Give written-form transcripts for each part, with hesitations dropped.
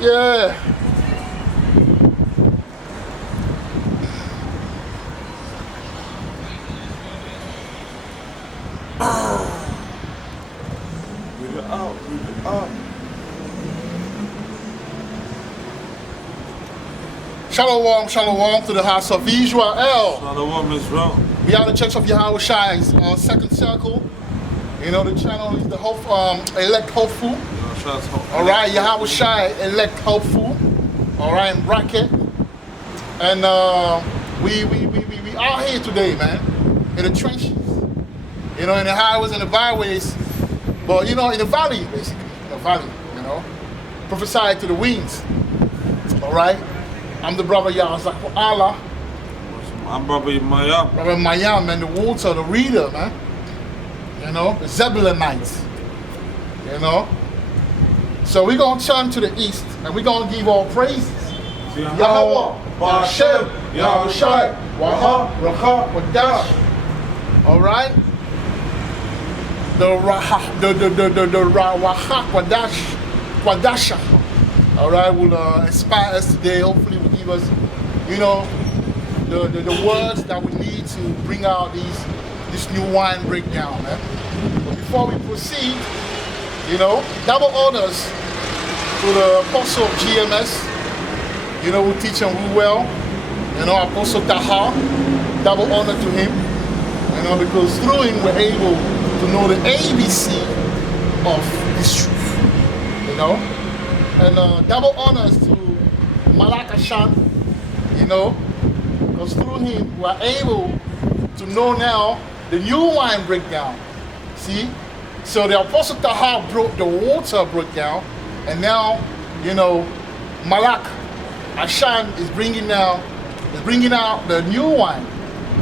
Yeah. Breathe it out, breathe it out. Shalom, shalom to the house of Israel. Shalom Israel. We are the Church of Yahweh Shai's second circle. You know, the channel is the elect hopeful. All right, Yahweh Shai, elect hopeful. All right, in bracket. And we are here today, man, in the trenches. You know, in the highways and the byways. But, you know, in the valley, basically. In the valley, you know. Prophesy to the winds. All right. I'm the brother Yazak Allah. I'm Brother Mayam. Brother Mayam, man, the water, the reader, man. You know, the Zebulonites. You know. So we're going to turn to the east and we're going to give all praises. Yahweh, Ba'ashem, Yahweh Shai, Waha, Racha, Wadash. All right. The Raha, the Waha, Wadasha. All right, will inspire us today. Hopefully, will give us, you know, the words that we need to bring out this new wine breakdown, man. But before we proceed, you know, double honors to the apostle of GMS. You know, who teach and who well. You know, Apostle Taha. Double honor to him. You know, because through him we're able to know the ABC of this truth. You know. And double honors to Malak Ashan, you know, because through him we are able to know now the new wine breakdown. See? So the Apostle Taha broke the water breakdown, and now, you know, Malak Ashan is bringing out the new wine,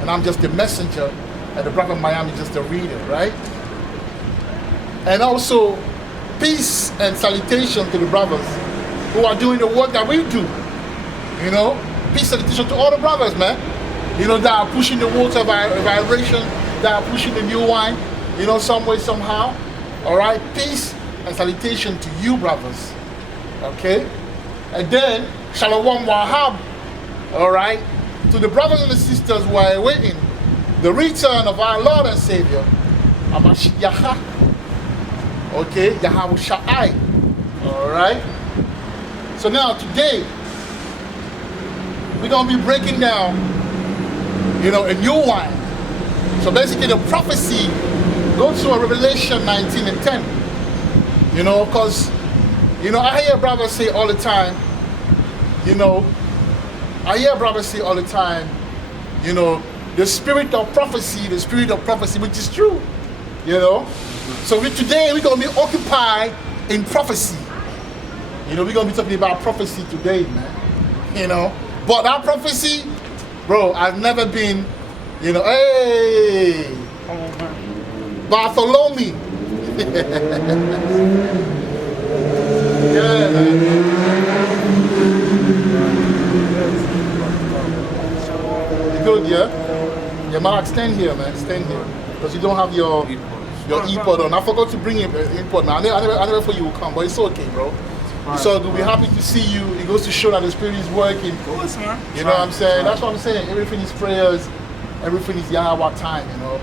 and I'm just the messenger, and the brother Miami is just the reader, right? And also, peace and salutation to the brothers who are doing the work that we do. You know, peace and salutation to all the brothers, man. You know, that are pushing the water vibration, that are pushing the new wine, you know, some way, somehow. All right, peace and salutation to you, brothers. Okay? And then, Shalom Wahab, all right, to the brothers and the sisters who are awaiting the return of our Lord and Savior, Amashiach. Okay, Yahweh Shai. All right. So now today we're gonna be breaking down, you know, a new wine. So basically, the prophecy goes to Revelation 19 and 10. You know, because you know I hear brothers say all the time. You know, you know, the spirit of prophecy, which is true. You know. So today we're going to be occupied in prophecy. You know, we're going to be talking about prophecy today, man. You know, but that prophecy, bro, I've never been, you know, hey, Bartholomew. Yeah, man. You good, yeah? Yeah, Mark, stand here, man, stand here. Because you don't have your e-pod on. I forgot to bring your e-pod, man. I never thought you would come, but it's okay, bro. So we'll be happy to see you. It goes to show that the Spirit is working. Of course, man. You know what I'm saying? That's what I'm saying. Everything is prayers. Everything is Yahweh time, you know.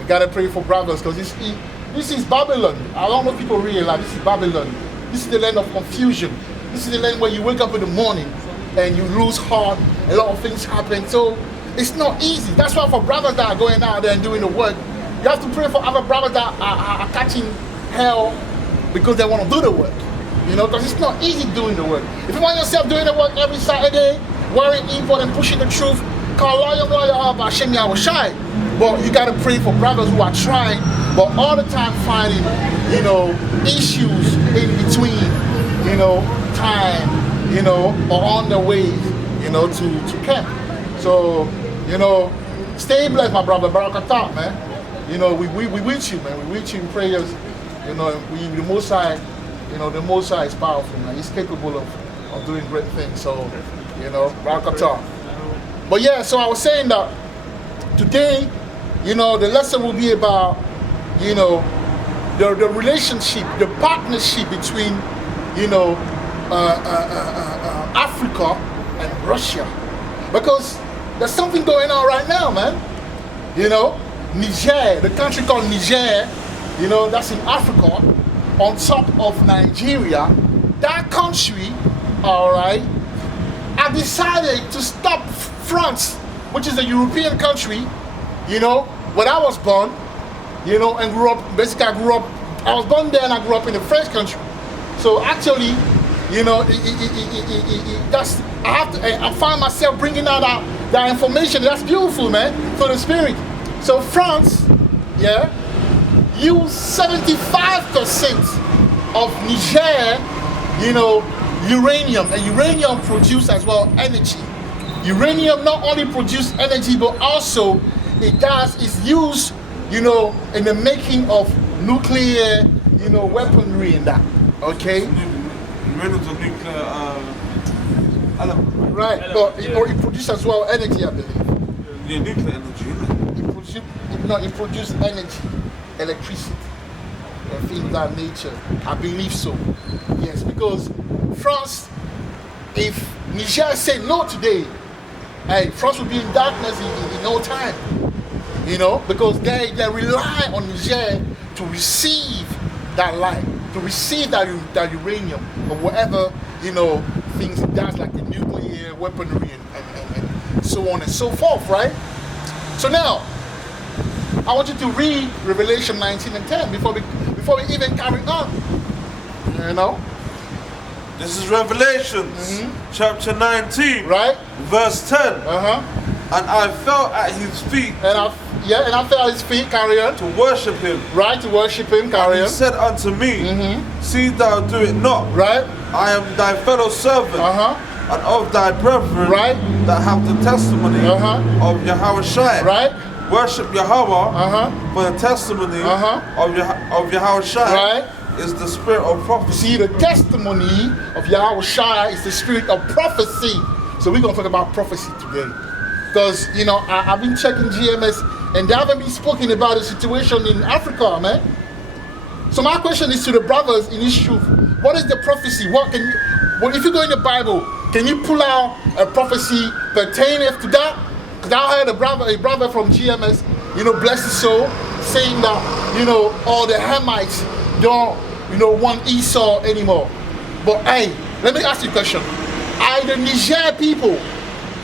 We got to pray for brothers because this is Babylon. I don't know if people realize this is Babylon. This is the land of confusion. This is the land where you wake up in the morning and you lose heart. A lot of things happen. So it's not easy. That's why for brothers that are going out there and doing the work, you have to pray for other brothers that are catching hell because they want to do the work. You know, because it's not easy doing the work. If you want yourself doing the work every Saturday, wearing ephod and pushing the truth, but you got to pray for brothers who are trying, but all the time finding, you know, issues in between, you know, time, you know, or on their way, you know, to camp. So, you know, stay blessed, my brother. Barakatah, man. You know, we with you, man. We with you in prayers. You know, the Most High, you know, the Most High is powerful, man. He's capable of doing great things. So, you know, Barakatah. But yeah, so I was saying that today, you know, the lesson will be about, you know, the relationship, the partnership between, you know, Africa and Russia, because there's something going on right now, man. You know, Niger, the country called Niger, you know, that's in Africa, on top of Nigeria. That country, all right, I decided to stop France, which is a European country, you know, where I was born, you know, and grew up. Basically, I was born there and I grew up in the French country. So actually, you know, that's, I find myself bringing out that information. That's beautiful, man, for the spirit. So France, yeah, use 75% of Niger, you know, uranium, and uranium produces as well energy. Uranium not only produces energy, but also it's used, you know, in the making of nuclear, you know, weaponry and that. Okay. Uranium's a nuclear element. Right, but it produces as well energy, I believe. Yeah, nuclear energy, isn't it? It produces energy, electricity, and things of that nature. I believe so. Yes, because France, if Niger said no today, hey, France will be in darkness in no time. You know, because they rely on Niger to receive that light, to receive that uranium or whatever, you know, things it does, like the nuclear weaponry and so on and so forth, right? So now, I want you to read Revelation 19 and 10 before we even carry on. You know? This is Revelations, chapter 19, right? Verse 10. And I fell at his feet. And I fell at his feet, carry on. To worship him. Right, to worship him, carry on. He said unto me, see thou do it not. Right. I am thy fellow servant. And of thy brethren, right, that have the testimony of Yahweh Shai. Right. Worship Yahweh for the testimony of Yahweh Shai. Right. Is the spirit of prophecy. See, the testimony of Yahweh Shai is the spirit of prophecy. So we're going to talk about prophecy today. Because, you know, I've been checking GMS and they haven't been speaking about the situation in Africa, man. So my question is to the brothers in this truth. What is the prophecy? If you go in the Bible, can you pull out a prophecy pertaining to that? Because I heard a brother from GMS, you know, bless his soul, saying that, you know, all the Hamites don't, you know, want Esau anymore. But hey, let me ask you a question. Are the Niger people,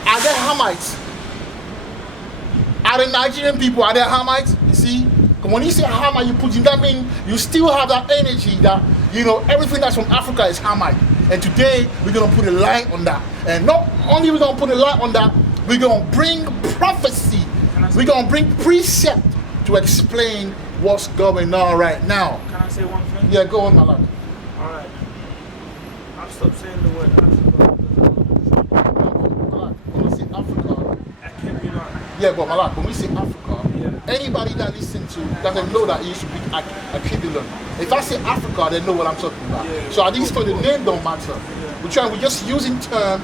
are they Hamites? Are the Nigerian people, are they Hamites? You see? When you say Hamite, you put in, that means you still have that energy that, you know, everything that's from Africa is Hamite. And today, we're going to put a light on that. And not only we're going to put a light on that, we're going to bring prophecy. We're going to bring precept to explain what's going on right now. Can I say one thing? Yeah, go on, my lad. Alright. I've stopped saying the word Malak, when we say Africa, Africa. yeah, but Malak, when we say Africa, anybody that listens to doesn't know that it used to be Akibulon. If I say Africa, they know what I'm talking about. So at least for the name don't matter. We're just using term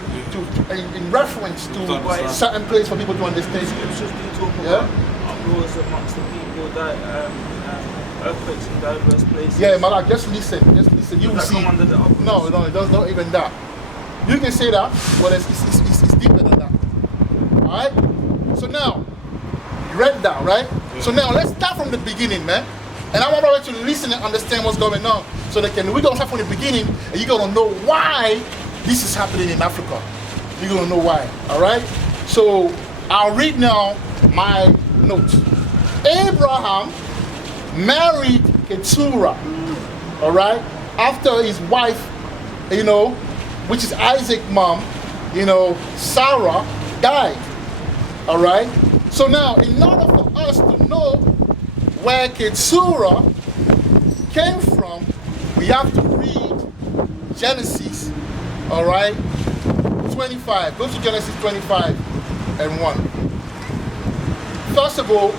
in reference to certain place for people to understand. Scriptures do talk about uproars amongst the people, that earthquakes in diverse places. Yeah, Malak, just listen. You will see. No, it does not even that. You can say that, but it's deeper than that. Alright? So now, you read that, right? Yeah. So now let's start from the beginning, man. And I want everybody to listen and understand what's going on. So we're going to start from the beginning, and you're going to know why this is happening in Africa. You're going to know why. Alright? So I'll read now my notes. Abraham married Keturah, alright, after his wife, you know, which is Isaac's mom, you know, Sarah, died. Alright? So now, in order for us to know where Keturah came from, we have to read Genesis, alright, 25. Go to Genesis 25 and 1. First of all,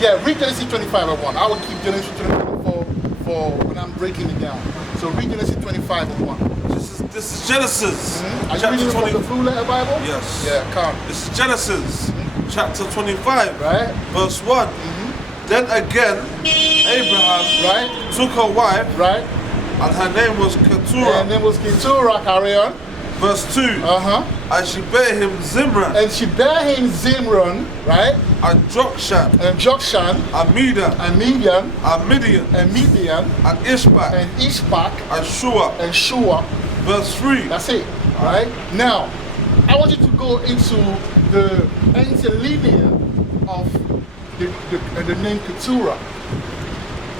yeah, read Genesis 25 and 1. I will keep Genesis 25 for when I'm breaking it down. So read Genesis 25 and 1. This is Genesis. Are you reading from the Blue Letter Bible? Yes. Yeah, come. This is Genesis, chapter 25, right? Verse 1. Then again, Abraham right? took a wife, right? And her name was Keturah. Her name was Keturah, carry on. Verse 2. And she bare him Zimran. And she bare him Zimran, right? And Jokshan. And Jokshan. And Medan. And Median. And Midian. And Midian. And Ishbak. And Ishbak. And Shua. And Shua. Verse 3. That's it, right? Now, I want you to go into the interlinear of the name Keturah.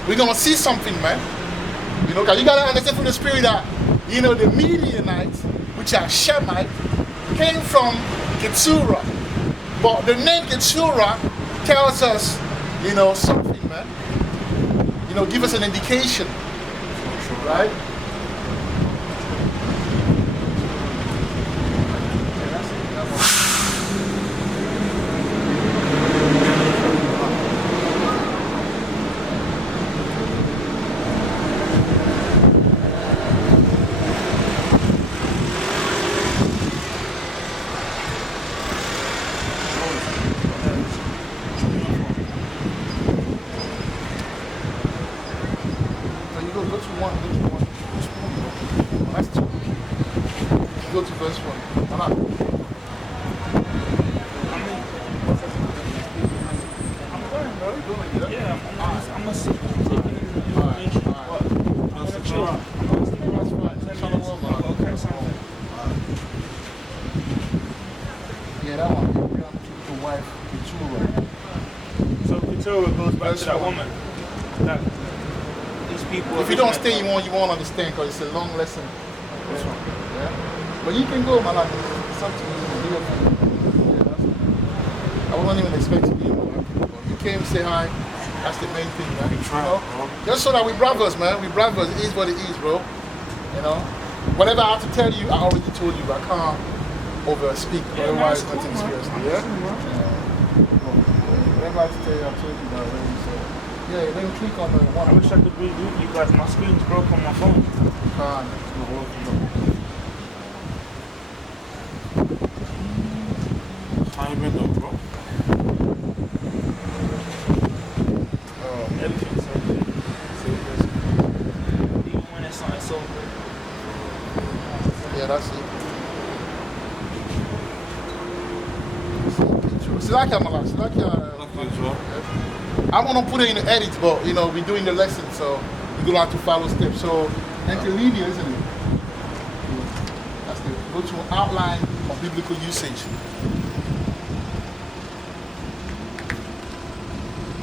We're going to see something, man. You know, because you got to understand from the spirit that, you know, the Midianites, which are Shemite, came from Keturah. But the name Keturah tells us, you know, something, man. You know, give us an indication, right? Go to verse 1. Yeah, I'm going to see. Yeah, that one. The wife, Keturah. So Keturah goes back to that woman. That these people. If you don't stay, you won't understand because it's a long lesson. This one. Yeah? But you can go, man. It's up to you. I wasn't even expecting you. You came, say hi. That's the main thing, man. You know? Just so that we brothers, man. We brothers. It is what it is, bro. You know? Whatever I have to tell you, I already told you. I can't over speak. Otherwise, nothing seriously. Yeah? Whatever I have to tell you, I told you that already. So, yeah, then click on the one. I wish I could read with you guys. My screen's broke on my phone. It's not working. How you been though, bro? Everything's so good. Even when it's something so good. Yeah, that's it. Silakia, Malak. Silakia. I want to put it in the edit, but you know, we're doing the lesson, so we're going to have to follow steps. So, interlinear, isn't it? That's the go to an outline of biblical usage.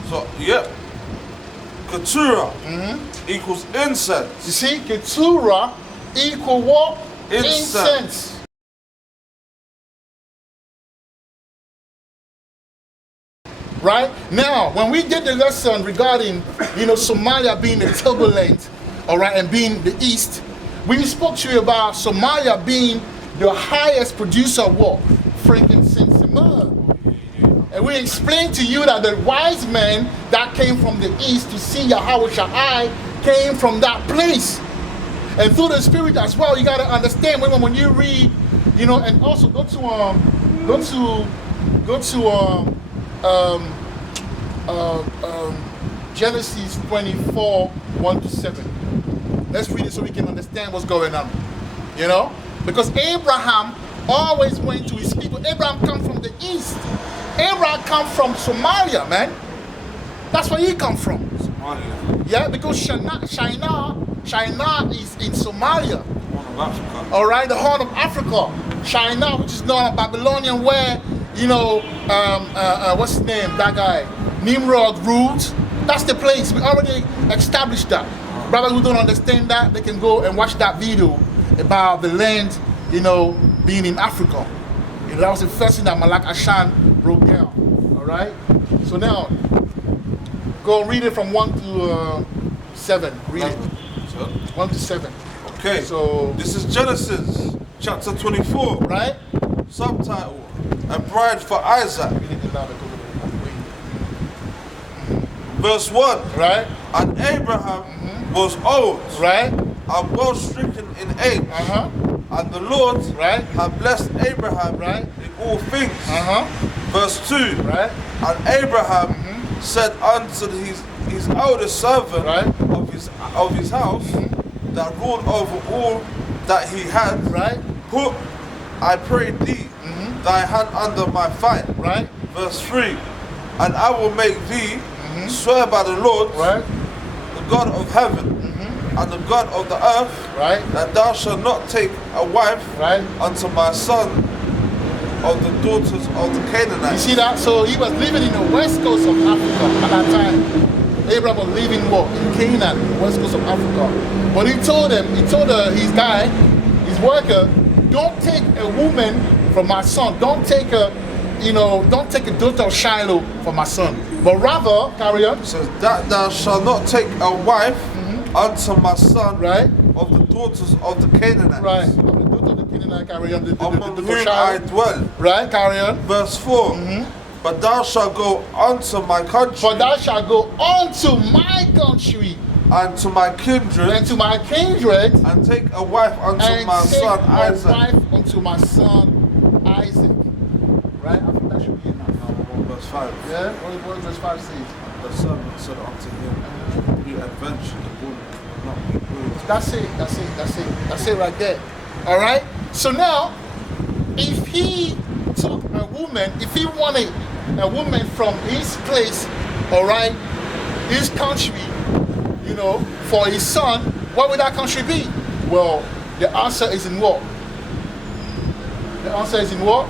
So, yeah. Keturah equals incense. You see, Keturah equal what? Incense. Right? Now, when we did the lesson regarding, you know, Somalia being the turbulent, all right, and being the east, we spoke to you about Somalia being the highest producer of what? Frankincense and myrrh. And we explained to you that the wise men that came from the east to see Yahweh Shai came from that place. And through the spirit as well, you got to understand when you read, you know, and also go to Genesis 24, 1-7. Let's read it so we can understand what's going on. You know? Because Abraham always went to his people. Abraham come from the east. Abraham come from Somalia, man. That's where he come from. Somalia. Yeah, because Shinar is in Somalia. Horn of Africa. All right, the Horn of Africa. Shinar, which is known as Babylonian, where, you know, what's his name? That guy, Nimrod ruled. That's the place. We already established that. Brothers who don't understand that, they can go and watch that video about the land, you know, being in Africa. You know, that was the first thing that Malak Ashan broke down. All right? So now, go and read it from 1 to 7. Read it. 1 to 7. Okay. So this is Genesis chapter 24. Right? Subtitle: A Bride for Isaac. Read it aloud because of Verse 1. Right? And Abraham was old. Right? And well stricken in age. And the Lord had blessed Abraham in all things. Verse 2. Right? And Abraham said unto his eldest servant of his house, that ruled over all that he had, right? Put, I pray thee, thy hand under my thigh. Right? Verse 3. And I will make thee swear by the Lord, Right? the God of heaven, and the God of the earth, Right? that thou shalt not take a wife Right? unto my son of the daughters of the You Canaanites. see that? So he was living in the west coast of Africa at that time. Abraham was living what? In Canaan, the west coast of Africa. But he told his guy, his worker, don't take a woman from my son. Don't take a daughter of Shiloh for my son. But rather, carry on. Says that thou shalt not take a wife unto my son, Right? of the daughters of the Canaanites, Right. Of the daughter of the Canaanite, carry on. The among daughter of whom I Shiloh. dwell. Right? Carry on. Verse 4. But thou shalt go unto my country, For thou shalt go unto my country and to my kindred, and to my kindred, and take a wife unto and my take son a Isaac. wife unto my son Isaac. Right? I think that should be enough. Verse 5. Yeah? What does verse 5 say? The servant said unto him, we adventure the woman will not be bruised. That's it right there. Alright? So now, if he took a woman, if he wanted a woman from his place, alright, his country, for his son, what would that country be? Well, the answer is in what? The answer is in what?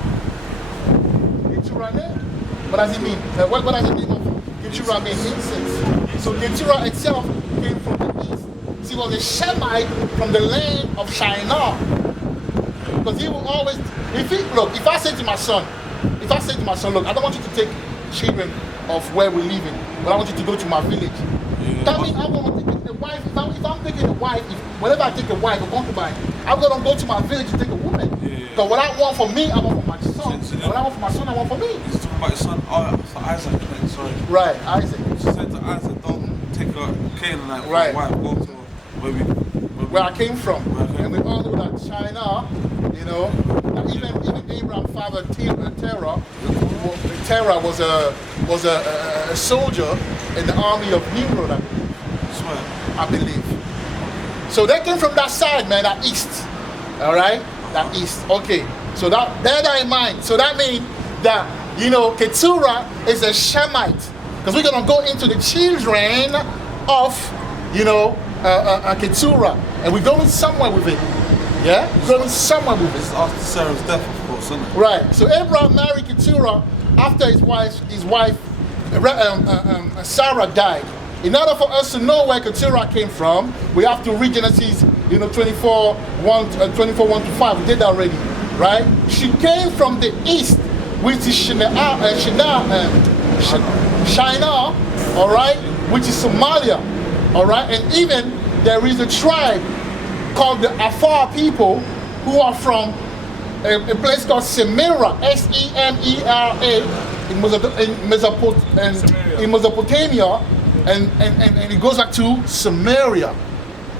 Keturah name. What does it mean? What does it mean of Keturah mean? Incense. So Keturah itself came from the east. See, it was a Shemite from the land of Shinar. Because he will always, if I say to my son, look, I don't want you to take children of where we're living, but I want you to go to my village. That means I want to take a wife. If I'm taking a wife, whenever I take a wife or concubine, I'm going to go to my village to take a woman. Because what I want for me, I want for my son. What I want for my son, I want for me. He's talking about his son, for Isaac, sorry. Right, Isaac. She said to Isaac, don't take a Canaanite for Right. a wife, go to Where I came from. And we all know that China, that even Abraham's father Terah was a soldier in the army of Nimrod, I believe. So they came from that side, man, that east. Alright? That east. Okay. So bear that in mind. So that means that, Keturah is a Shemite. Because we're going to go into the children of, Keturah. And we're going somewhere with it. Yeah? We're going somewhere with This is it. after Sarah's death, of course, isn't it? Right. So Abraham married Keturah after his wife Sarah died. In order for us to know where Keturah came from, we have to read Genesis 24, 1 to 5. We did that already. Right? She came from the east, which is Shinar, all right, which is Somalia, all right, and even there is a tribe called the Afar people who are from a place called Semera, Semera, in Mesopotamia, and it goes back to Samaria.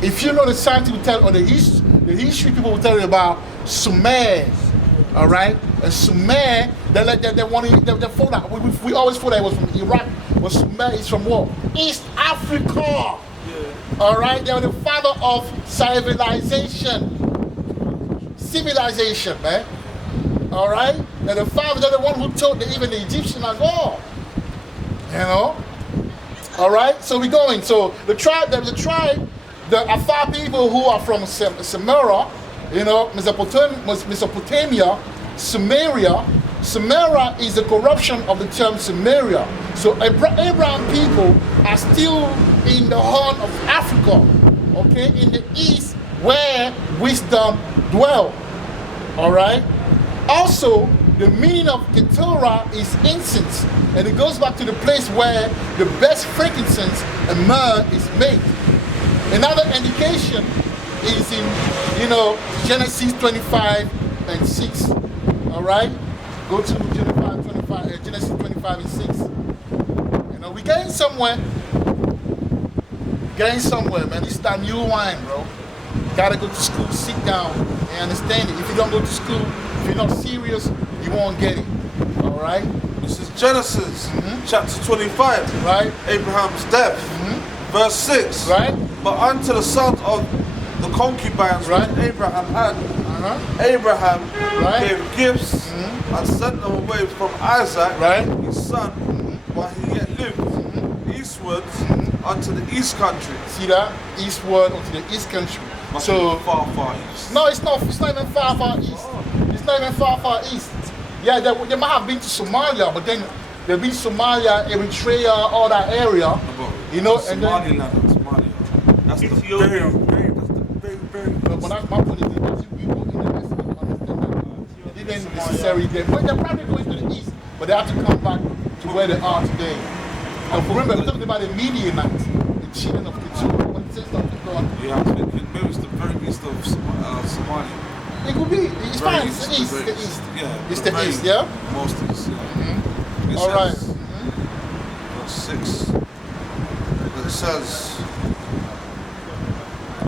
If you know the science will tell, or the history people will tell you about Sumer, all right, and Sumer, we always thought that it was from Iraq, but Sumer is from what? East Africa. All right, they were the father of civilization, man. All right, they're the father. They're the one who taught even the Egyptian as well. All right, so we're going. So there's a tribe, the Afar people who are from Semera, Mesopotamia, Samaria. Samara is a corruption of the term Samaria. So Abraham people are still in the horn of Africa, okay, in the east where wisdom dwell. All right. Also, the meaning of Keturah is incense, and it goes back to the place where the best frankincense and myrrh is made. Another indication is in, Genesis 25 and 6. All right, go to Genesis 25 and 6. We're getting somewhere. Man. This is that new wine, bro. Gotta go to school, sit down, and understand it. If you don't go to school, if you're not serious, you won't get it. All right. This is Genesis chapter 25. Right. Abraham's death. Verse 6. Right. But unto the sons of the concubines Right. which Abraham had. Abraham gave gifts and sent them away from Isaac, his son, while he yet lived, eastwards unto the east country. See that? Eastward onto the east country. Must So be far east. no, it's not. It's not even far east. It's not even far east. Yeah, they might have been to Somalia, but then they've been Somalia, Eritrea, all that area. You know, and then. Somaliland and Somalia. That's the Ethiopia. very. But that's my point. Is that people in the West don't understand that. They didn't necessarily there. But they're probably going to the east, but they have to come back to where they are today. And remember, we're talking about the Midianites, the children of Keturah. When it says something going, Yeah, I'm thinking maybe it's the very east of Somalia. it could be. It's Very fine. It's the east. very The east. Yeah. It's the east. Yeah. Most east. Yeah. It All right. says, verse 6. It says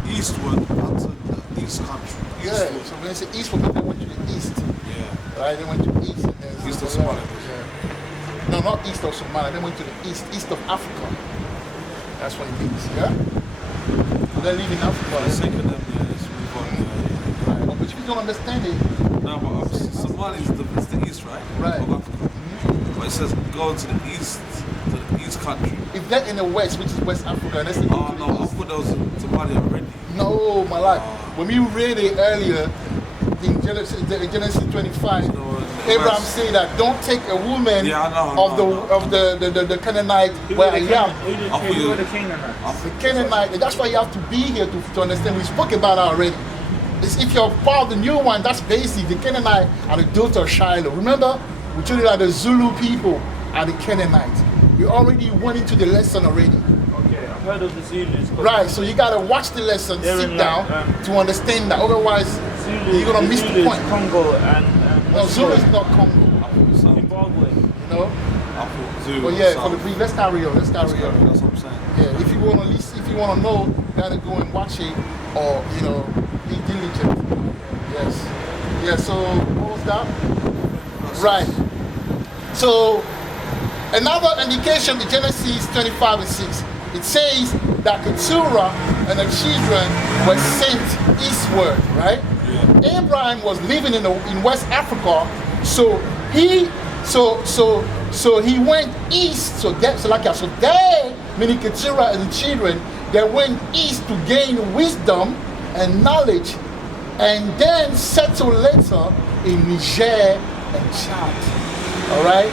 eastward unto the east country. Yeah. Eastward. So when they say eastward, they went to the east. Yeah. Right? They went to east. And there's East of a lot. Somalia. Yeah. No, not east of Somalia. They went to the east of Africa. That's what it means. Yeah. They're leaving Africa. For the sake of them, yeah, let's move on. Right. But if you don't understand it, No, but Somalia is the east, right? Right. Of Africa. But it says go to the east country. if they're in the west, which is West Africa, and they say Oh no, I thought that was in Somalia already. no, my life. When we read it earlier in Genesis 25, Abraham said that don't take a woman of the Canaanite where I am. Who were the Canaanites? The Canaanite, and that's why you have to be here to understand. We spoke about it already. It's if you're part of the new one, that's basic. The Canaanite are the daughter of Shiloh. Remember, we told you that the Zulu people are the Canaanites. We already went into the lesson already. Okay, I've heard of the Zulus. Right, so you gotta watch the lesson, They're sit in down like, to understand that. Otherwise, Zulu, you're gonna miss the Zulus, point. Congo and No, Zulu is not Congo. Zimbabwe. You know. I thought Zulu. But yeah, for the brief, let's carry on. Let's carry on. That's what I'm saying. Yeah, if you wanna listen, if you wanna know, you gotta go and watch it, or you know, be diligent. Yes. Yeah. So what was that? Right. So another indication in Genesis 25 and 6, it says that Keturah and the children were sent eastward. Right. Yeah. Abraham was living in West Africa, so he went east. So they, meaning Keturah and the children, they went east to gain wisdom and knowledge, and then settle later in Niger and Chad. All right,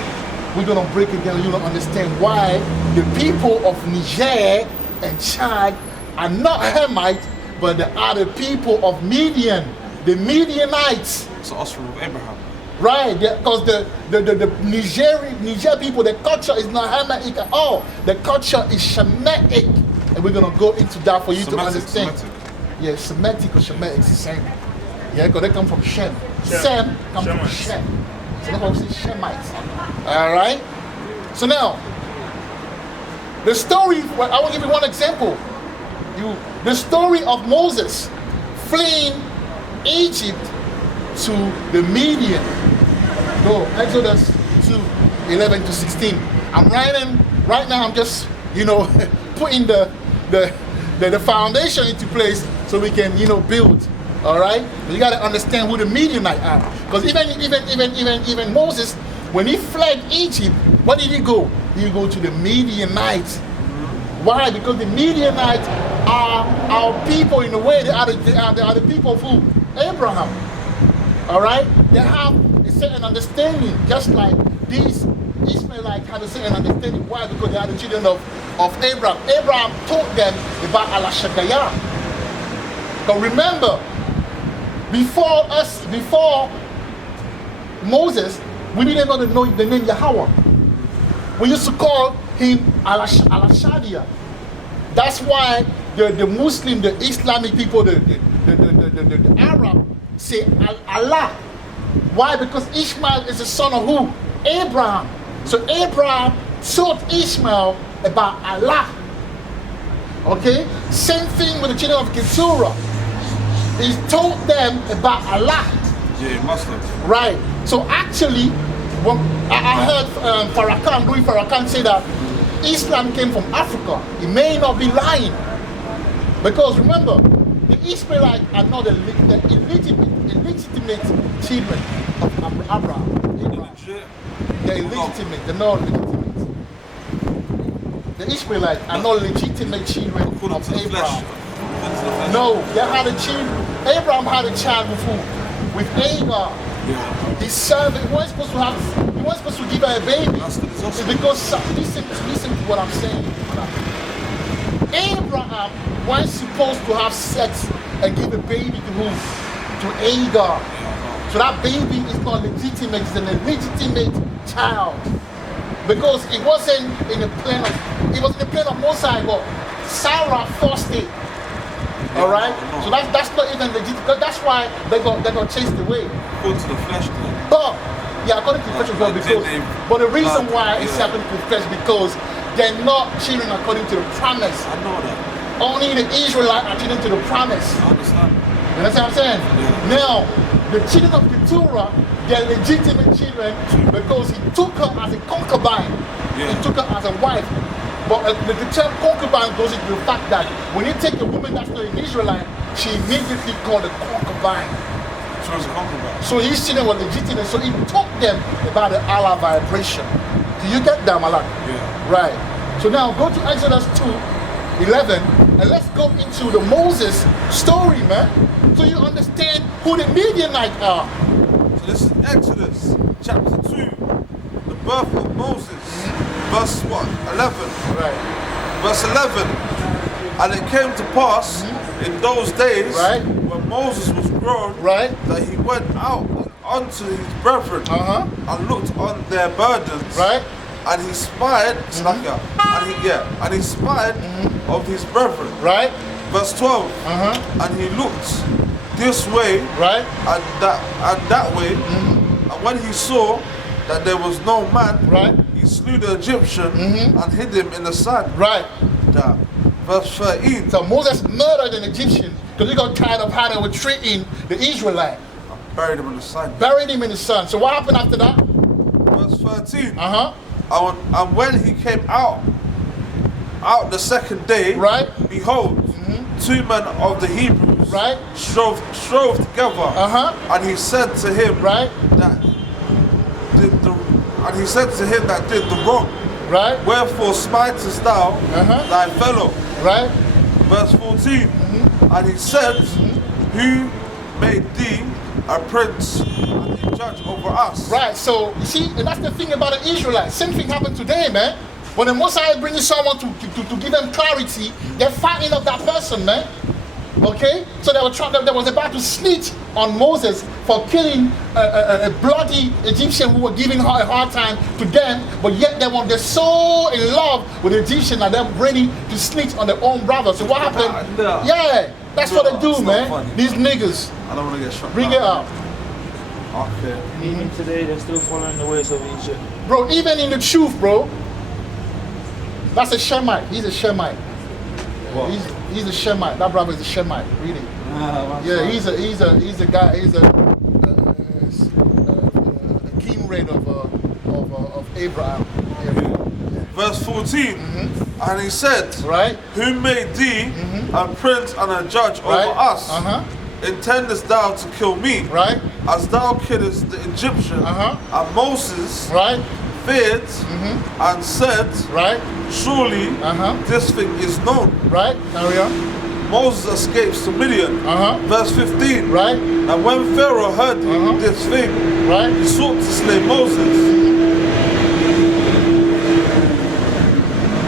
we're gonna break it down. You're gonna understand why the people of Niger and Chad are not Hamites, but they are the people of Midian, the Midianites. So offspring of Abraham. Right, because the Niger people, the culture is not Hamitic at all. The culture is Shemitic, and we're gonna go into that for you to understand. Yeah, Semitic or Shemitic is the same. Yeah, because they come from Shem. Sem comes from Shem. So that's why we say Shemites. All right. So now, the story. I will give you one example. The story of Moses fleeing Egypt to the Midian. Go, Exodus 2:11 to 16. I'm writing right now. I'm just putting the foundation into place so we can build. All right, but you got to understand who the Midianites are, because even Moses, when he fled Egypt, where did he go? He go to the Midianites. Why? Because the Midianites are our people in a way. They are the people of who? Abraham. All right, they have a certain understanding, just like these Ishmaelites had a certain understanding. Why? Because they are the children of Abraham. Abraham taught them about Allah Shagayah. But remember, before Moses, we didn't know the name Yahweh. We used to call him Allah Shadia. That's why the Muslim, the Islamic people, the Arab say Allah. Why? Because Ishmael is the son of who? Abraham. So Abraham taught Ishmael about Allah. Okay? Same thing with the children of Keturah. He told them about Allah. Yeah, he must have. Right. So actually, when I heard Louis Farrakhan say that Islam came from Africa. He may not be lying. Because remember, the Israelites are not the illegitimate children of Abraham. Legit. They're illegitimate. They're not legitimate. The Israelites are not legitimate children According of to the flesh. Abraham. According to the flesh. No, they had a child. Abraham had a child with who? With Hagar. Yeah. His servant. He wasn't supposed to give her a baby. That's the It's disaster. because listen to what I'm saying. Abraham was supposed to have sex and give a baby to who? To Hagar. So that baby is not legitimate. It's an illegitimate child. Because it wasn't in the plan of Moses, but Sarah forced it. All right, so that's not even legit. Because that's why they got chased away. According to the flesh, though. But yeah, according to the flesh as well, because but the reason why it's Yeah. happening to the flesh because they're not children according to the promise. I know that. Only the Israelites are children to the promise. I understand. You understand what I'm saying? Yeah. Now, the children of Keturah, they're legitimate children because he took her as a concubine. Yeah. He took her as a wife. But the term concubine goes into the fact that when you take a woman that's not an Israelite, she immediately called a concubine. So it's a concubine. So his children were legitimate. So he taught them about the Allah vibration. Do you get that, Malak? Yeah. Right. So now go to Exodus 2:11 and let's go into the Moses story, man. So you understand who the Midianites are. So this is Exodus chapter 2, the birth of Moses, verse what? 11. Right. Verse 11. And it came to pass in those days Right. when Moses was grown Right. that he went out unto his brethren Uh-huh. and looked on their burdens. Right. And he spied, and he spied of his brethren. Right. Verse 12. Uh-huh. And he looked this way Right. and that way, and when he saw that there was no man, Right. he slew the Egyptian and hid him in the sand. Right. That. Verse 13. So Moses murdered an Egyptian because he got tired of how they were treating the Israelite. Buried him in the sand. Buried him in the sun. So what happened after that? Verse 13. Uh-huh. And when he came out the second day, Right. behold, two men of the Hebrews Right. strove together. Uh-huh. And he said to him Right. that did the wrong. Right. Wherefore smitest thou Uh-huh. thy fellow? Right. Verse 14. And he said, who made thee a prince and a judge over us? Right, so you see, and that's the thing about the Israelites. Same thing happened today, man. When the Messiah is bringing someone to give them clarity, they're fighting of that person, man. Okay? So they was about to snitch on Moses for killing a bloody Egyptian who were giving her a hard time to them, but yet they're so in love with the Egyptian that they're ready to snitch on their own brother. So what happened? No. Yeah, that's what they It's do, not man. funny. These niggas. I don't want to get shot. Bring it up. Okay. Even today, they're still following the ways of Egypt. Bro, even in the truth, bro. That's a Shemite. He's a Shemite. What? He's a Shemite. That brother is a Shemite. Read it. Yeah, he's a guy. He's a kindred of Abraham. Verse 14. And he said, Right. who made thee a prince and a judge Right. over us? Uh-huh. Intendest thou to kill me, Right. as thou killest the Egyptian? Uh-huh. And Moses Right. feared and said, Right. surely Uh-huh. this thing is known. Right. Carry on. Moses escapes to Midian. Uh-huh. Verse 15. Right. And when Pharaoh heard this thing, Right. he sought to slay Moses.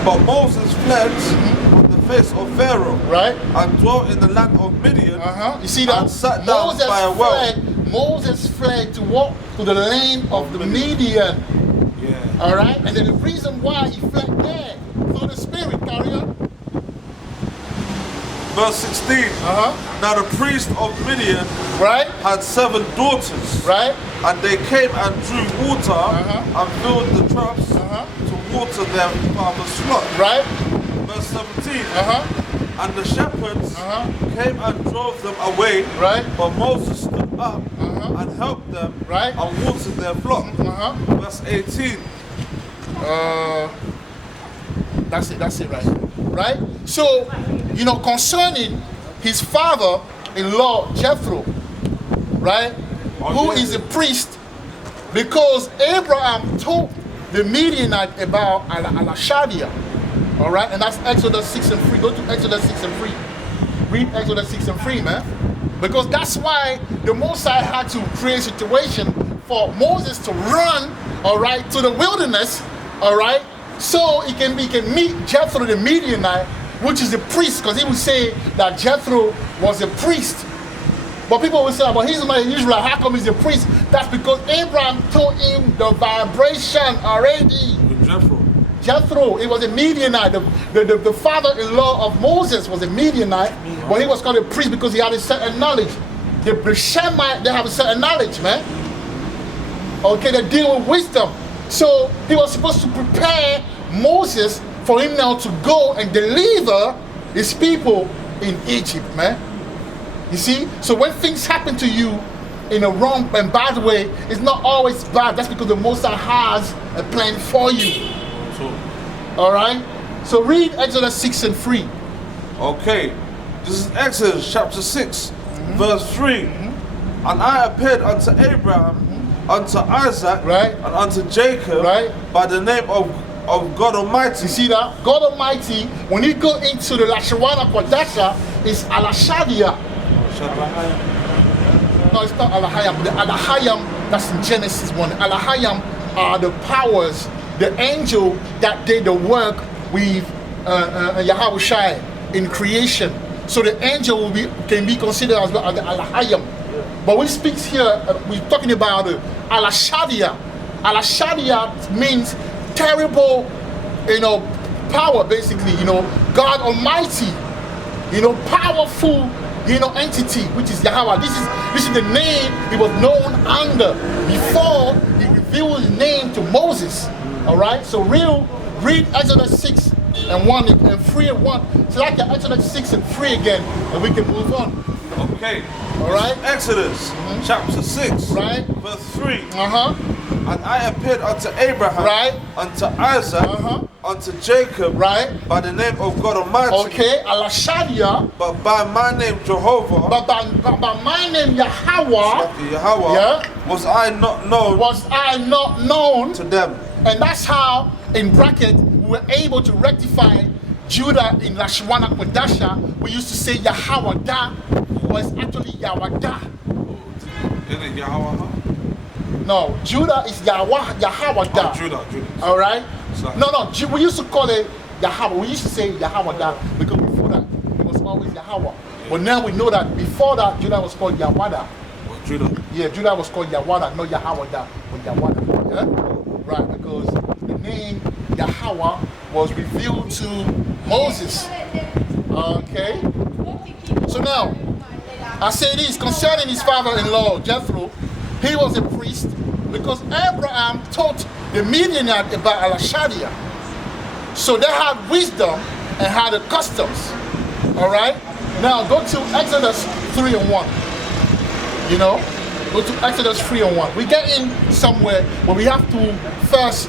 But Moses fled from the face of Pharaoh Right. and dwelt in the land of Midian. Uh-huh. You see that? And sat down by a well. Moses fled to walk to the land of the Midian. Yeah. All right, and then the reason why he fled there for the spirit. Carry on. Verse 16. Uh-huh. Now the priest of Midian Right. had 7 daughters, Right. and they came and drew water and filled the troughs to water their father's flock. Right. Verse 17. Uh-huh. And the shepherds came and drove them away, Right. but Moses stood up and helped them Right. and watered their flock. Uh-huh. Verse 18. That's it right. Right? So, concerning his father-in-law Jethro, right? Who is a priest, because Abraham told the Midianite about Al-Shadia. All right, and that's Exodus 6 and 3. Go to Exodus 6 and 3. Read Exodus 6 and 3, man. Because that's why the Mosai had to create a situation for Moses to run, all right, to the wilderness, all right, so he can meet Jethro the Midianite, which is a priest, because he would say that Jethro was a priest. But people will say, but he's not an Israelite, how come he's a priest? That's because Abraham told him the vibration already. Jethro, he was a Midianite. The father-in-law of Moses was a Midianite, but he was called a priest because he had a certain knowledge. The Shemite, they have a certain knowledge, man. Okay, they deal with wisdom. So he was supposed to prepare Moses for him now to go and deliver his people in Egypt, man. You see? So when things happen to you in a wrong and bad way, it's not always bad. That's because the Most High has a plan for you. All right? So read Exodus 6 and 3. Okay. This is Exodus chapter 6, verse 3. And I appeared unto Abraham, unto Isaac, and unto Jacob, by the name of God Almighty. You see that? God Almighty, when you go into the Lashwana Quadasha, is Al-Shadia. No, it's not Al-Hayam. The Al-Hayam, that's in Genesis 1. Al-Hayam are the powers, the angel that did the work with Yahweh Shai in creation. So the angel can be considered as well as the Al-Hayam. But we speak here, we're talking about Al-Shadia. Al-Shadia means terrible, power, basically, God Almighty, powerful, entity, which is Yahweh. This is the name he was known under before he revealed his name to Moses. All right, so read Exodus 6 and 1 and 3 and 1. So like Exodus 6 and 3 again, and we can move on. Okay. All right. Exodus chapter 6, verse 3. And I appeared unto Abraham, unto Isaac, unto Jacob, by the name of God Almighty. Okay, Al-Shadia. But by my name Jehovah. But by my name Yahweh. Was I not known? Was I not known to them? And that's how, in bracket, we were able to rectify Judah in Lashwana Kodasha. We used to say Yahweh, was actually Yahweh. Isn't it Yahweh? No, Judah is Yahweh. Judah. All right? No, we used to call it Yahweh. We used to say Yahweh because before that, it was always Yahweh. But now we know that before that, Judah was called Yahweh. Judah? Yeah, Judah was called Yahweh, not Yahweh, but Yahweh. Yeah? Right, because the name Yahweh was revealed to Moses. Okay? So now, I say this concerning his father-in-law, Jethro. He was a priest because Abraham taught the Midianite about Al-Shadia. So they had wisdom and had the customs. All right? Now go to Exodus 3 and 1. Go to Exodus 3 and 1. We get in somewhere, but we have to first,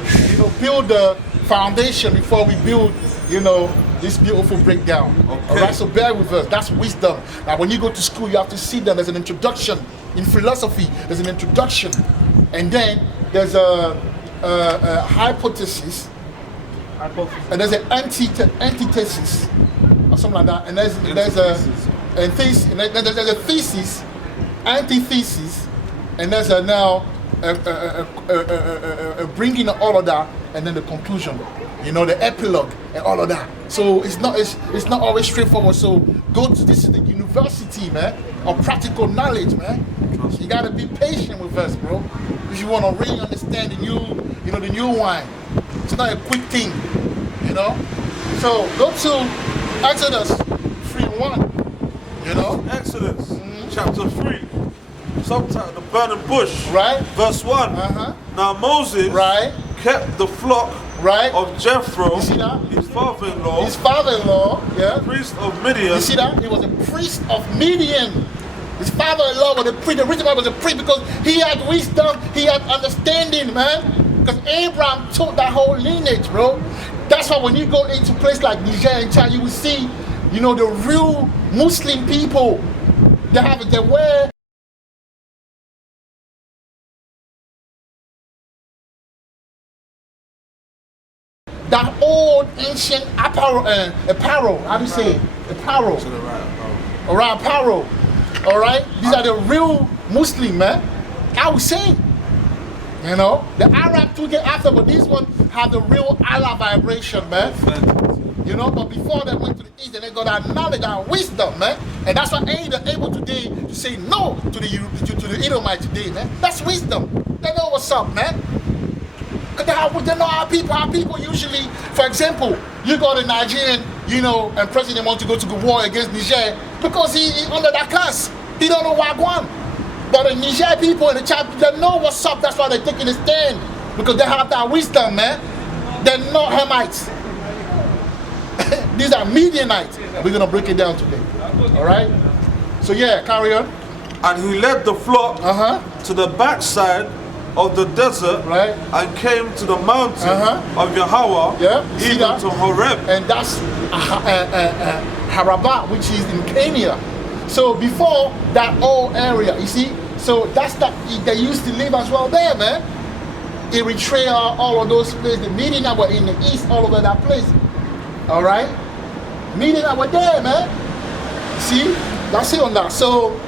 build the foundation before we build, this beautiful breakdown. Okay. All right, so bear with us. That's wisdom. Now, when you go to school, you have to see that there's an introduction. In philosophy, there's an introduction, and then there's a hypothesis, and there's an antithesis, or something like that. And there's a thesis, antithesis, and there's a bringing all of that, and then the conclusion. The epilogue and all of that. So it's not always straightforward. So this is the university, man, of practical knowledge, man. You gotta be patient with us, bro. If you wanna really understand the new wine. It's not a quick thing, So go to Exodus 3:1. Exodus chapter 3. Subtitle The Burning Bush. Verse 1. Now Moses kept the flock of Jethro, his father-in-law, priest of Midian. You see that? He was a priest of Midian. His father-in-law was a priest. The reason why he was a priest because he had wisdom, he had understanding, man. Because Abraham took that whole lineage, bro. That's why when you go into a place like Niger and Chad, you will see, the real Muslim people. They wear that old ancient apparel. How do you say it? Apparel. To the right, All right, apparel. All right, these are the real Muslim, man. I was saying, you know, the Arab took it after, but these ones have the real Allah vibration, man. You know, but before they went to the east, and they got that knowledge, that wisdom, man. And that's why they're able today to say no to the Edomite today, man. That's wisdom. They know what's up, man. Because they know our people usually, for example, you got a Nigerian, you know, and president want to go to war against Niger because he under that curse. He don't know Wagwan. But the Niger people and the Chad, they know what's up. That's why they're taking a stand. Because they have that wisdom, man. They're not Hamites. These are Midianites. We're going to break it down today. All right? So yeah, carry on. And he led the flock to the backside of the desert, right, and came to the mountain of Yahweh, even to Horeb. And that's Harabah, which is in Kenya. So before that whole area, you see, so that's that they used to live as well there, man. Eritrea, all of those places, the Midianites were in the east, all over that place. All right, Midianites were there, man. See, that's it on that. So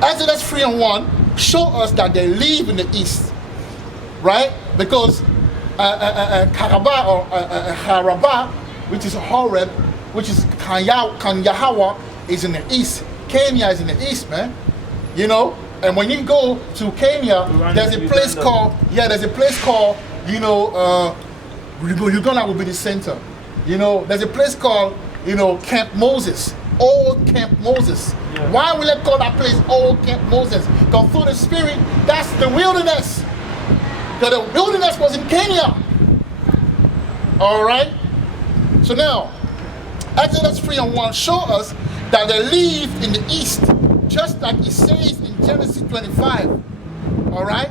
Exodus 3:1 show us that they live in the east, right? Because Karabah or Harabah, which is Horeb, which is Kanyahawa, is in the east. Kenya is in the east, man. You know, and when you go to Kenya, there's a place called you know, Uganda will be the center. You know, there's a place called, you know, Camp Moses. Old Camp Moses. Yeah. Why will it call that place Old Camp Moses? Because through the Spirit, that's the wilderness. Because the wilderness was in Kenya. All right. So now, Exodus 3:1 show us that they lived in the east, just like it says in Genesis 25. All right.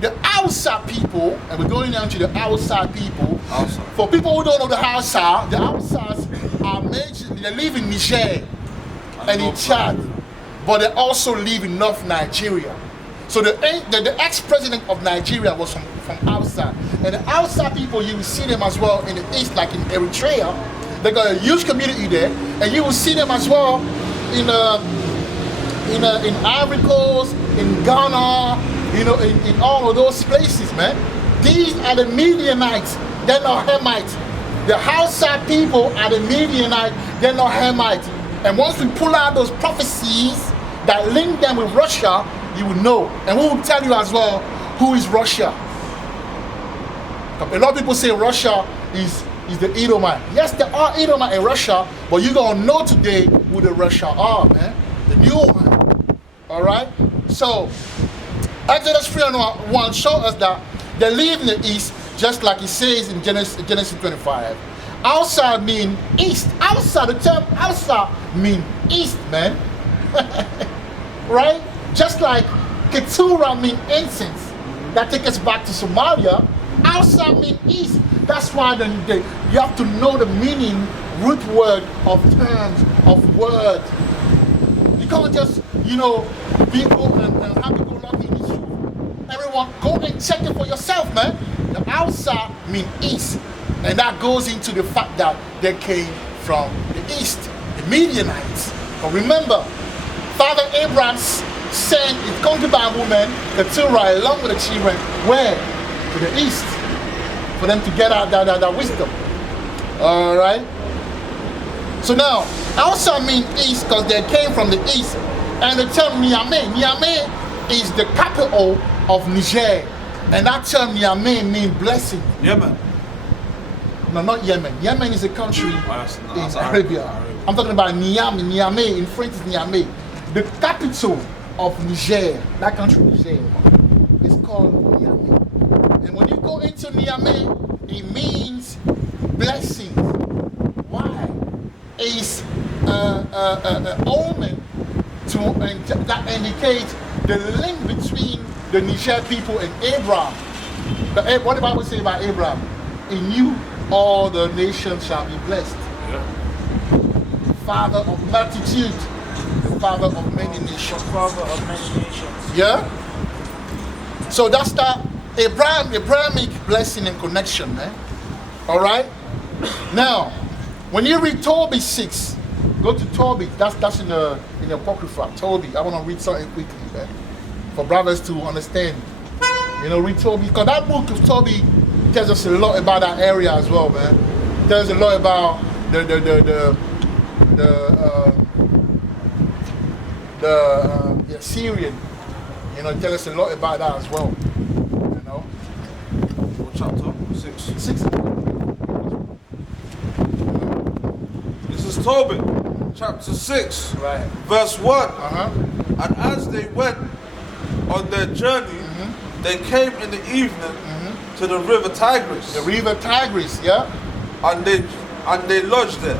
The outside people, and we're going down to the outside people. Awesome. For people who don't know the outsides are major. They live in Niger and in Chad, but they also live in North Nigeria. So the ex-president of Nigeria was from outside, and the outside people, you will see them as well in the east, like in Eritrea. They got a huge community there, and you will see them as well in Ivory Coast, in Ghana. You know, in all of those places, man. These are the Midianites. They're not Hamites. The outside people are the Midianites. They're not Hamites. And once we pull out those prophecies that link them with Russia, you will know. And we will tell you as well who is Russia. A lot of people say Russia is the Edomite. Yes, there are Edomite in Russia, but you're going to know today who the Russia are, man. The new one. All right? So, Exodus 3:1 show us that they live in the east, just like it says in Genesis 25. Outside mean east. Outside, the term outside mean east, man. Right? Just like Keturah mean incense. That takes us back to Somalia. Outside mean east. That's why you have to know the meaning, root word of terms, of words. You can't just, you know, be open and have people lucky. Everyone, go and check it for yourself, man. The outside mean east. And that goes into the fact that they came from the east, the Midianites. But remember, Father Abraham sent his concubine woman, Keturah, along with the children, where? To the east. For them to get out that wisdom. All right? So now, outside mean east because they came from the east. And the term Niamey is the capital of Niger, and that term Niamey means blessing. Yemen. No, not Yemen. Yemen is a country in Arabia. I'm talking about Niamey. In French is Niamey. The capital of Niger, that country Niger, is called Niamey. And when you go into Niamey, it means blessing. Why? It's an omen that indicates the link between the Niger people and Abraham. What the Bible say about Abraham? In you all the nations shall be blessed. Yeah. father of multitude, the father of many nations. Father of many nations. Yeah? So that's the Abrahamic blessing and connection, man. Alright? Now, when you read Tobit 6, go to Tobit, that's in the Apocrypha, Tobit. I want to read something quickly, man. For brothers to understand. You know, read Tobit, because that book of Tobit tells us a lot about that area as well, man. It tells a lot about the Assyrian. You know, it tells us a lot about that as well. You know. What chapter? 6. 6. This is Tobit, chapter 6, Right. verse 1. Uh-huh. And as they went on their journey, they came in the evening to the river Tigris. The river Tigris, yeah? And they lodged there.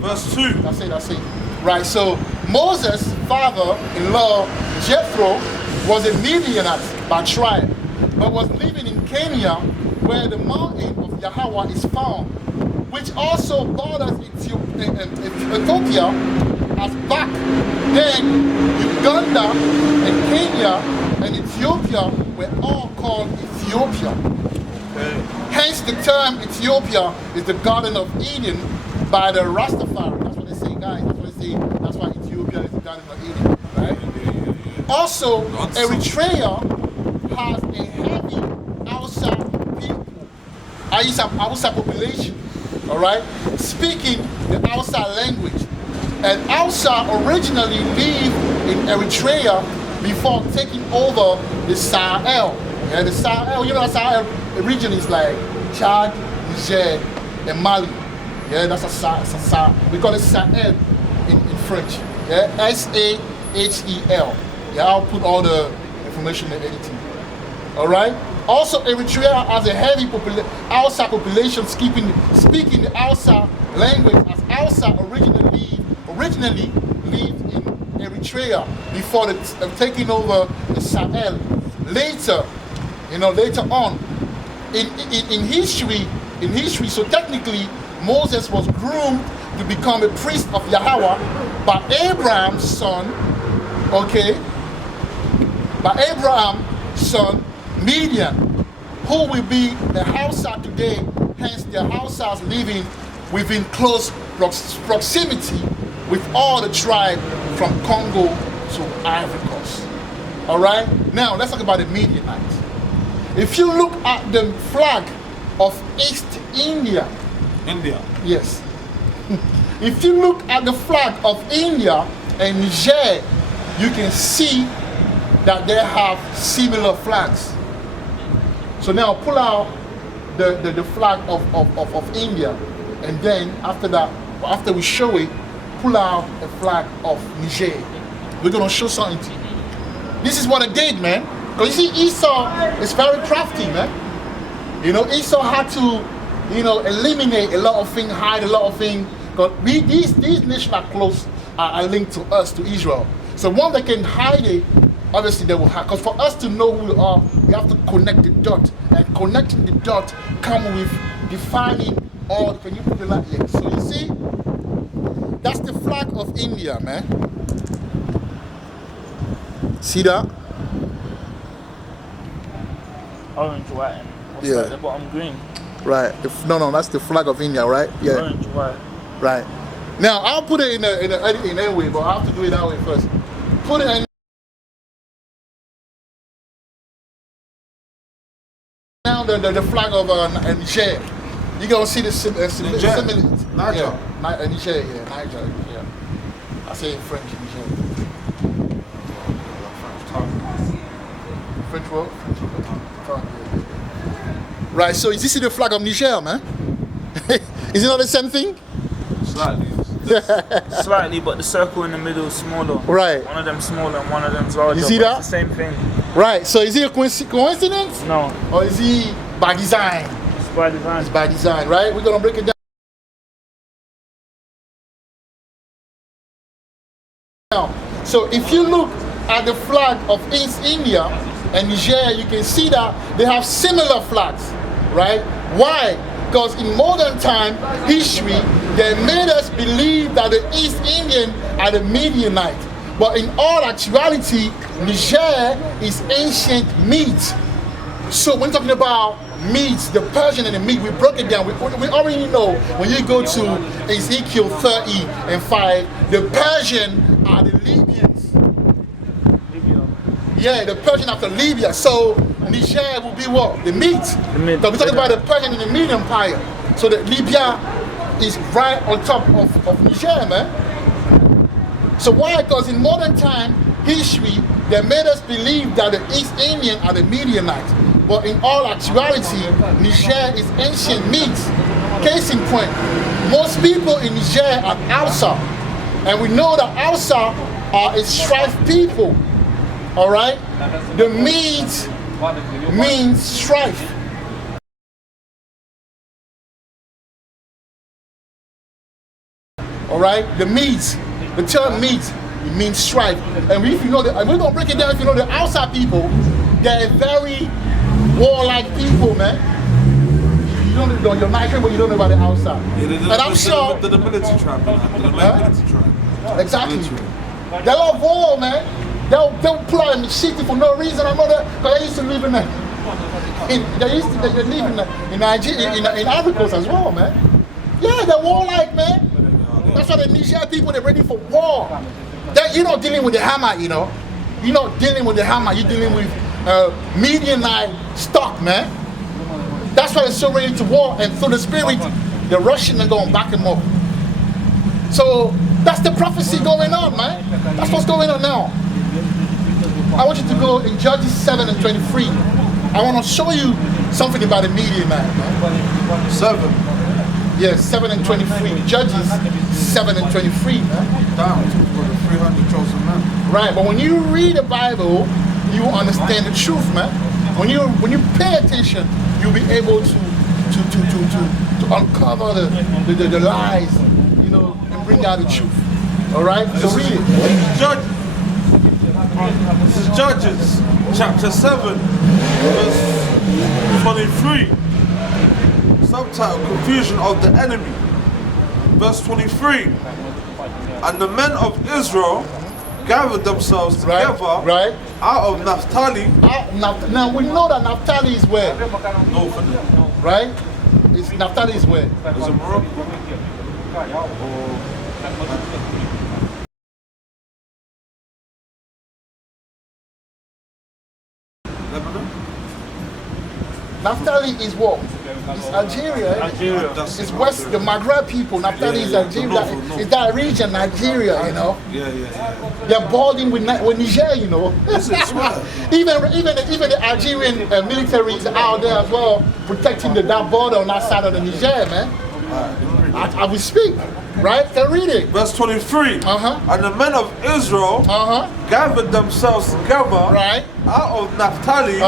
Verse 2. That's it. Right, so Moses' father-in-law, Jethro, was a Midianite by tribe, but was living in Kenya, where the mountain of Yahweh is found, which also borders Ethiopia as back. Then Uganda and Kenya and Ethiopia were all called Ethiopia. Okay. Hence the term Ethiopia is the Garden of Eden by the Rastafari. That's what they say, guys. That's what they say. That's why Ethiopia is the Garden of Eden, right? Also, Eritrea has a heavy Hausa people, Hausa population, all right, speaking the Hausa language. And Hausa originally lived in Eritrea before taking over the Sahel. Yeah, the Sahel, you know, the Sahel region is like Chad, Niger, and Mali. Yeah, that's a Sahel. We call it Sahel in French. Yeah, S-A-H-E-L. Yeah, I'll put all the information in editing. All right. Also, Eritrea has a heavy Hausa population speaking the Hausa language, as Hausa originally lived in Eritrea before taking over the Sahel. Later on, in history, so technically Moses was groomed to become a priest of Yahweh by Abraham's son, Midian, who will be the Hausa today. Hence, the Hausas living within close proximity with all the tribe from Congo to Ivory Coast. All right. Now let's talk about the Midianites. If you look at the flag of East India, yes. If you look at the flag of India and Niger, you can see that they have similar flags. So now pull out the flag of India, and then after that, after we show it, pull out a flag of Niger. We're gonna show something to you. This is what I did, man. Because you see, Esau is very crafty, man. You know, Esau had to, eliminate a lot of things, hide a lot of things. Because these nations are close, are linked to us, to Israel. So one that can hide it, obviously they will hide. Because for us to know who we are, we have to connect the dot. And connecting the dot comes with defining all. Can you put the light here? So you see, that's the flag of India, man. See that? Orange, white, and what's Yeah. at the bottom green. Right. No, that's the flag of India, right? Yeah. Orange, white. Right. Now I'll put it in the editing anyway, but I have to do it that way first. Put it in. Now the flag of Niger. You gonna see the similitude. Niger. Yeah. Niger, yeah. I say in French, Niger. French what? Right, so is this the flag of Niger, man? Is it not the same thing? Slightly. Slightly, but the circle in the middle is smaller. Right. One of them smaller and one of them's larger. You see but that? It's the same thing. Right, so is it a coincidence? No, Or is it by design? it's by design. It's by design, right? We're gonna break it down. Now, so if you look at the flag of East India and Niger, you can see that they have similar flags, right? Why? Because in modern time history, they made us believe that the East Indian are the Midianite. But in all actuality, Niger is ancient meat. So when talking about meats, the Persian and the meat, we broke it down. We already know when you go to Ezekiel 30:5, the Persian are the Libyans. Yeah, the Persian after Libya. So Niger will be what? The meat. So we're talking about the Persian and the Median Empire. So the Libya is right on top of Niger, man. So why? Because in modern time history, they made us believe that the East Indian are the Midianites. But in all actuality, Niger is ancient meat. Case in point, most people in Niger are Hausa. And we know that Hausa are a strife people. All right? The meat means strife. All right? The term meat, it means strife. And if you know and we're going to break it down. If you know the Hausa people, they're very warlike people, man. You don't know your Nigerian, but you don't know about the outside. Yeah, and I'm sure the military tribe, military tribe. Exactly. They love war, man. They'll pull out and shit for no reason or another. Because they used to live in in Nigeria, in Africa as well, man. Yeah, they're warlike, man. That's why the Niger people, they're ready for war. You're not dealing with the hammer, you know. You're not dealing with the hammer. You're dealing with Midianite stock, man. That's why they're so ready to war, and through the spirit, the Russians are going back them up. So that's the prophecy going on, man. That's what's going on now. I want you to go in Judges 7:23. I want to show you something about the Midianite, man. 7. Yes, 7:23. Judges 7:23, man. Down to the 300 chosen men. Right, but when you read the Bible, you understand the truth, man. When you pay attention, you'll be able to uncover the lies, you know, and bring out the truth. All right, so read it. This is Judges, chapter 7, verse 23. Subtitle: Confusion of the enemy. Verse 23. And the men of Israel gathered themselves together out of Naphtali. Now we know that Naphtali is where? North, right? Naphtali is where? Is it Morocco? Lebanon? Naphtali is what? It's Algeria. Algeria. It's West, the Maghreb people. Naphtali is Algeria. It's that region, Nigeria, you know. Yeah. They're bordering with Niger, you know. even the Algerian military is out there as well, protecting that border on that side of the Niger, man. I will speak, right? Can read it. Verse 23. And the men of Israel gathered themselves together out of Naphtali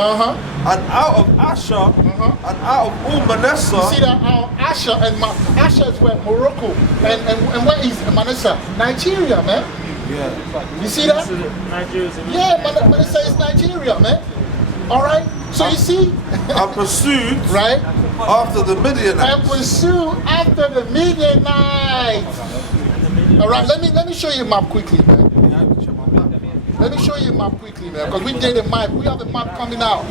and out of Asher and out of all Manasseh. You see that Asher and Asher is where? Morocco. And where is Manasseh? Nigeria, man. Yeah. You see that? Yeah, Manasseh is Nigeria, man. All right. So you see, and pursued after the Midianites. And pursue after the Midianites. All right. Let me show you a map quickly, man. Let me show you a map quickly, man. Because we did a map. We have a map coming out.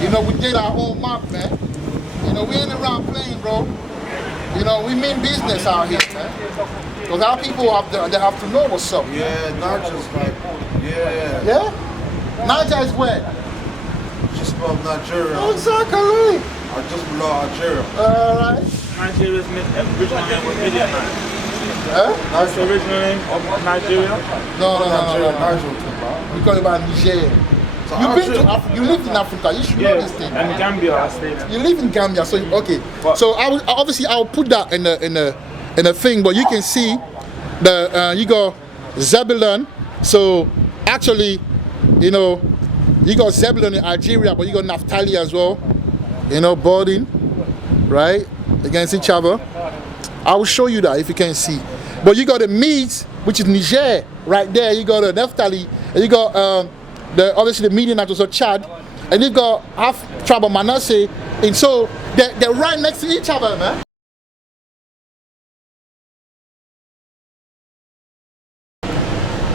You know, we did our own map, man. You know, we ain't around playing, bro. You know, we mean business out here, man. Because our people they have to know what's up. Yeah, Niger's like, yeah. Niger is where? Just above Nigeria. Exactly. Just below Algeria. Alright. Nigeria's original name was Midianite. That's the original name of Nigeria? No. Niger. We call it about Niger. So You've been to Africa. You lived in Africa. You should know this thing. And Gambia, I stayed. You live in Gambia, so okay. So I'll put that in the thing, but you can see the you got Zebulun. So actually, you know, you got Zebulun in Algeria, but you got Naphtali as well. You know, boarding, right, against each other. I will show you that if you can see. But you got the Medes, which is Niger, right there. You got the Naphtali, and you got obviously the Midianites, also Chad, and you got half tribe of Manasseh, and so they're right next to each other, man.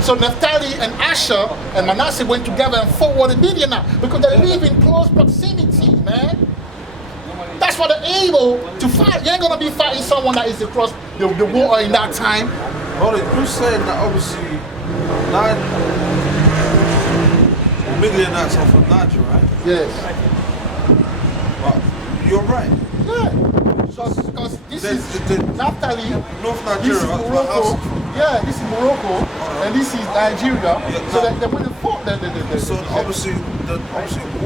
So Naphtali and Asher and Manasseh went together and fought with the Midianites because they live in close proximity, man. That's why they're able to fight. You ain't gonna be fighting someone that is across the water in that time. Hold it, you're saying that obviously 9 Midianites are from Niger, right? Yes. But you're right. Yeah. Because this is Naphtali, North this is Nigeria. Morocco. Yeah, this is Morocco, and this is Nigeria. Yeah, so they went and fought. So obviously, we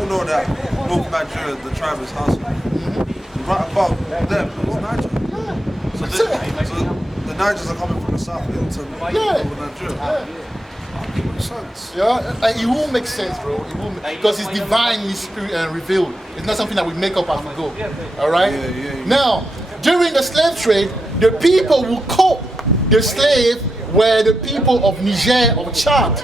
all know that North Nigeria, the tribe is Hausa. Right above them is Niger. Yeah. So the Nigers are coming from the south into Nigeria. Yeah. That makes sense. Yeah, it will make sense, bro. It will, because it's divinely spirit and revealed. It's not something that we make up as we go. All right. Yeah. Now, during the slave trade, the people who caught the slave were the people of Niger or Chad.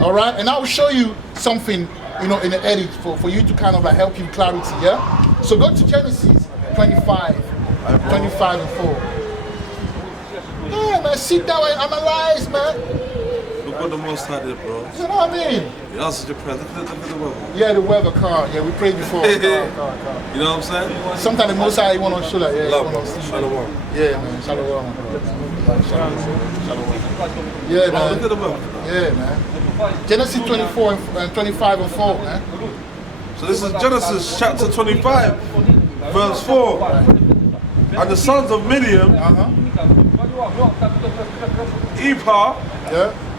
All right, and I will show you something, in the edit for you to kind of help you clarity. Yeah. So go to Genesis 25 and 4. Yeah, man, sit down and analyze, man. Look what the Most High did, bro. You know what I mean? He answered your prayer. Look at the weather. Yeah, the weather car. Yeah, we prayed before. Car. You know what I'm saying? Sometimes the Most High you want to show that. Yeah, Love, you want to bro. see. Shalom. Yeah, man. Shalom. Shalom. Yeah, man. Look at the weather. Yeah, man. Genesis 24 and 25 and 4, man. So this is Genesis chapter 25, verse 4. And the sons of Midian, Ephah,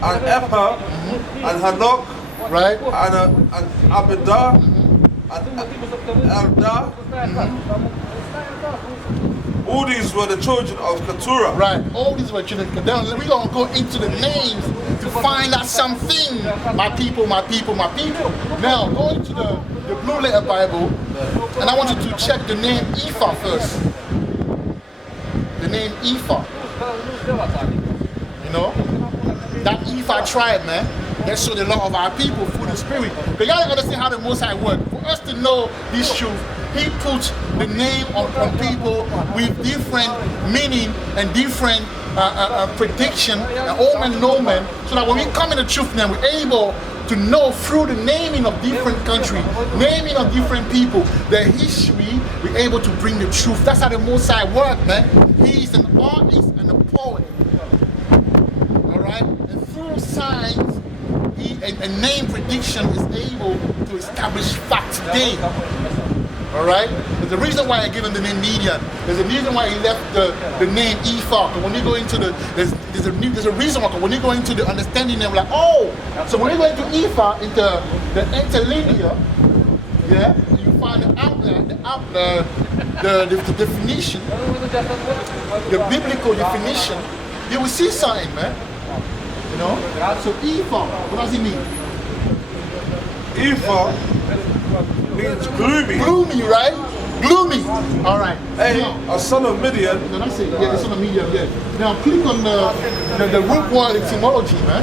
and Ephah, and Hanok, right? and Abidah, and Eldah. All these were the children of Keturah. Right, all these were children. Then we're going to go into the names to find out something. My people. Now, go into the Blue Letter Bible, and I want you to check the name Ephah first. The name Ephah. That Ephah tribe, man. They showed a lot of our people through the spirit. But y'all don't understand how the Most High works. For us to know this truth, He puts the name on people with different meaning and different prediction and omen, so that when we come in the truth now, we're able to know through the naming of different countries, naming of different people, their history, we're able to bring the truth. That's how the Most High works, man. He's an artist and a poet. Alright? And through signs, and name prediction is able to establish fact today. Alright? There's a reason why I give him the name Midian. There's a reason why he left the name Ephah. When you go into there's a reason why when you go into the understanding, they're like, oh, so when you go into Ephah, into the interlinear, yeah, you find the outline, the definition, the biblical definition, you will see something, man. So Ephah, what does it mean? Ephah means gloomy. Gloomy, right? Gloomy. All right. Hey, a son of Midian. No, that's it. Yeah, the son of Midian. Yeah. Now click on the root word etymology, man,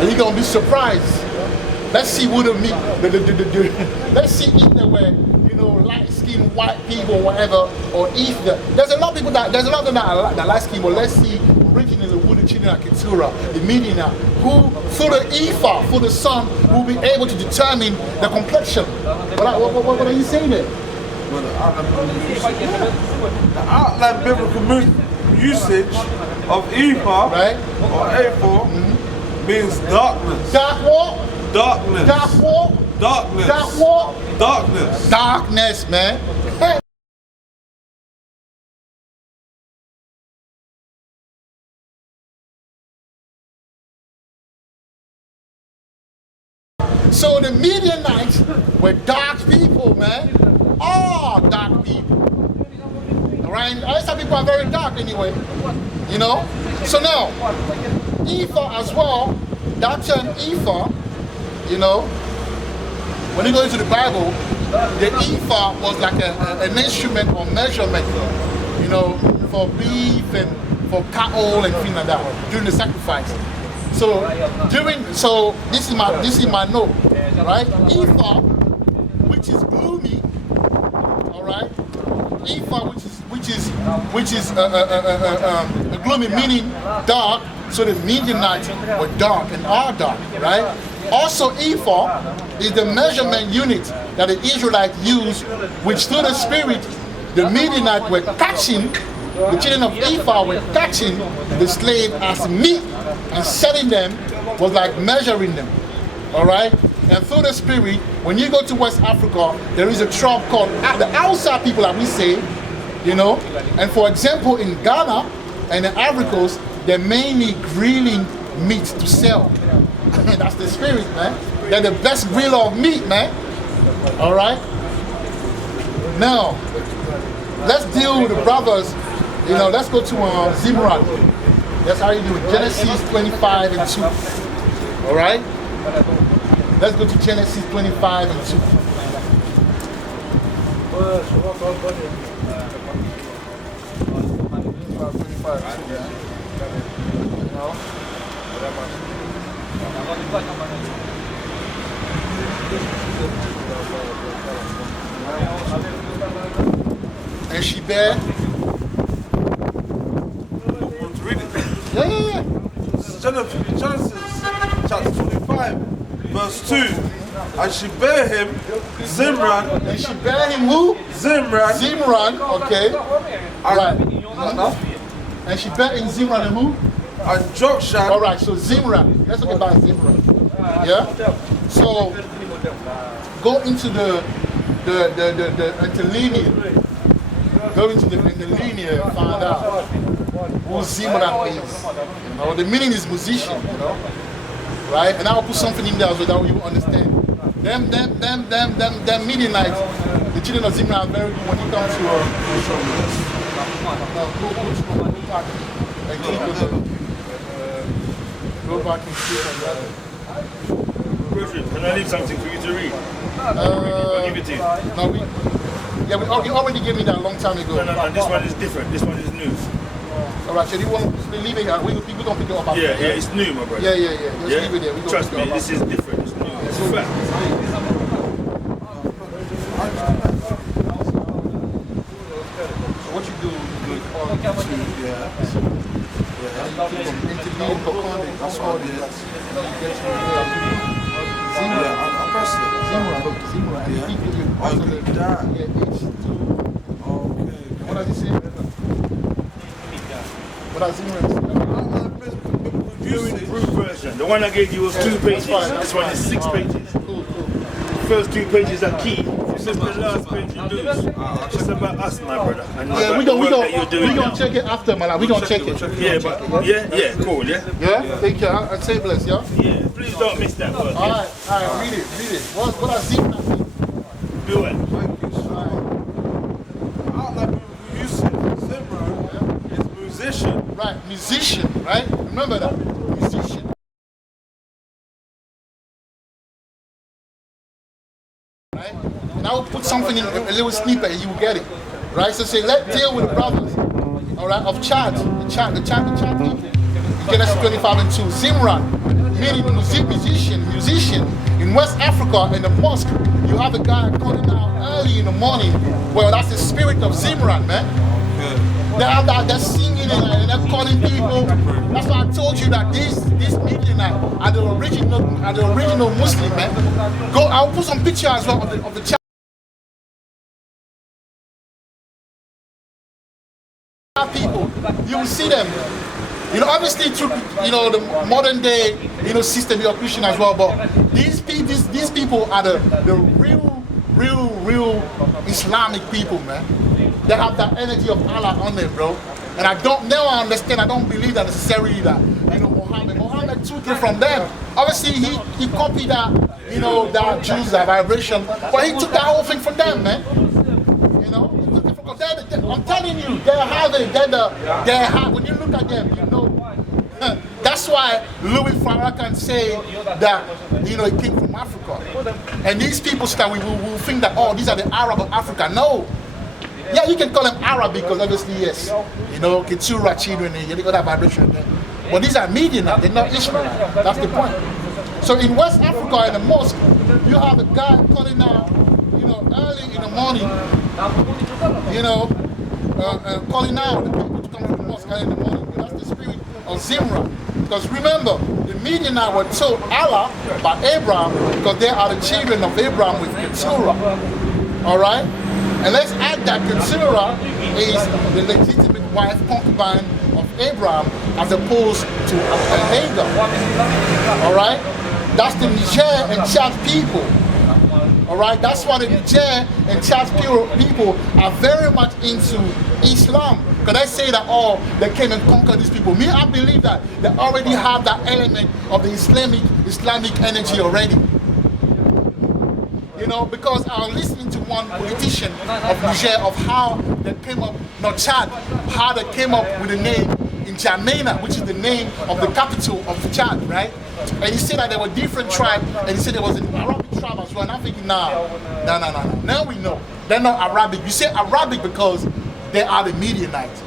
and you're gonna be surprised. Let's see what it means. Let's see if there were, light-skinned white people, or whatever, or if there's a lot of people there's a lot of them that light-skinned, but let's see. Originally, the wooded children of Keturah, the Midianite, who through the Ephah, for the sun, will be able to determine the complexion. What are you saying there? Well, the outline biblical usage of Ephah, right, or Ephah, means darkness. Dark what? Darkness. Dark what? Darkness. Dark what? Darkness. Darkness, man. Hey. So the Midianites were dark people, man. All dark people. Alright? Some people are very dark anyway. So now, Ephah as well, that term Ephah, when you go into the Bible, the Ephah was like an instrument or measurement, for beef and for cattle and things like that during the sacrifice. So this is my note, right? Ephah, which is gloomy, all right. Ephah, which is gloomy, meaning dark, So the Midianites were dark and are dark, right? Also, ephah is the measurement unit that the Israelites used, which through the Spirit, the Midianites were catching, the children of Ephah were catching the slave as meat and selling them was like measuring them. All right? And through the Spirit, when you go to West Africa, there is a tribe called the Hausa people, that we say, you know. And for example, in Ghana and the Ivory Coast, they're mainly grilling meat to sell. That's the Spirit, man. They're the best griller of meat, man. All right? Now, let's deal with the brothers. You know, let's go to Zimran. That's how you do it. Genesis 25 and 2. All right? Let's go to Genesis 25 and 2. And she bare. Yeah. Genesis chapter 25, verse 2. And she bare him Zimran. And she bare him who? Zimran, okay. Right. And she bare him Zimran and who? And Jokshan. All right, so Zimran. Let's talk about Zimran. Yeah? So, go into the interlinear. Go into the interlinear and find out who Zimran is. You know, the meaning is musician, you know. Right? And I'll put something in there so that you understand. Them Midianites, the children of Zimran are very good when it comes to go back and see. Can I leave something for you to read? I'll give it to you. No, you already gave me that a long time ago. No, this one is different. This one is new. All right, so you want to leave it here? We don't pick it up after. Yeah, it's new, my brother. Yeah. Just leave it there. We don't Trust pick it me, up this is different. It's new. It's a fact. So what you do with all the intervene for that's all it is. I pressed it. Zimran. What does it say? What does Zimran say? New improved version. The one I gave you was 2 pages. This one is 6 pages. Cool. The first 2 pages are key. This is the last page you lose. It's about us, my brother. And Yeah, we gonna check it after, man. We gonna check it. Yeah, but yeah, cool, yeah. Yeah, take care. I'll say bless, yeah. Yeah, please don't miss that word. All right, read it. What does Zimran mean? Do it. Zimran is musician. Right, musician, right? Remember that, musician. Right? And I will put something in a little snippet and you will get it. Right? So say, let's deal with the brothers, all right, of Chad, the Chad people. Genesis 25 and 2. Zimran, meaning musician. In West Africa, in the mosque, you have a guy calling out early in the morning. Well, that's the spirit of Zimran, man. They have that, they're singing and they're calling people. That's why I told you that these Midianites are the original Muslim, man. Go, I'll put some pictures as well of the child people. You will see them. You know, obviously through the modern day system, you're Christian as well, but these people are the real Islamic people, man. They have that energy of Allah on them, bro. And I don't understand. I don't believe that necessarily that Muhammad took it from them. Obviously he copied that that Jews, that vibration, but he took that whole thing from them, man. You know, I'm telling you, when you look at them, you know. That's why Louis Farrakhan say that he came from Africa. And these people we will think that, oh, these are the Arab of Africa. No. Yeah, you can call them Arab because obviously, yes, Keturah children, they got that vibration there. But these are Midianites, they're not Ishmaelites. That's the point. So in West Africa, in the mosque, you have a guy calling out, early in the morning, calling out the people to come to the mosque early in the morning. That's the spirit of Zimran. Because remember, the Midianites were told Allah by Abraham because they are the children of Abraham with Keturah. All right? And let's add that Keturah is the legitimate wife, concubine of Abraham as opposed to Hagar. All right? That's the Niger and Chad people. All right? That's why the Niger and Chad people are very much into Islam. Because they say that, oh, they came and conquered these people. Me, I believe that they already have that element of the Islamic energy already. You know, because I was listening to one politician of Niger of how they came up, not Chad, how they came up with the name in N'Djamena, which is the name of the capital of Chad, right? And he said that there were different tribes, and he said there was an Arabic tribe as well. And I'm thinking, no. Now we know. They're not Arabic. You say Arabic because they are the Midianites.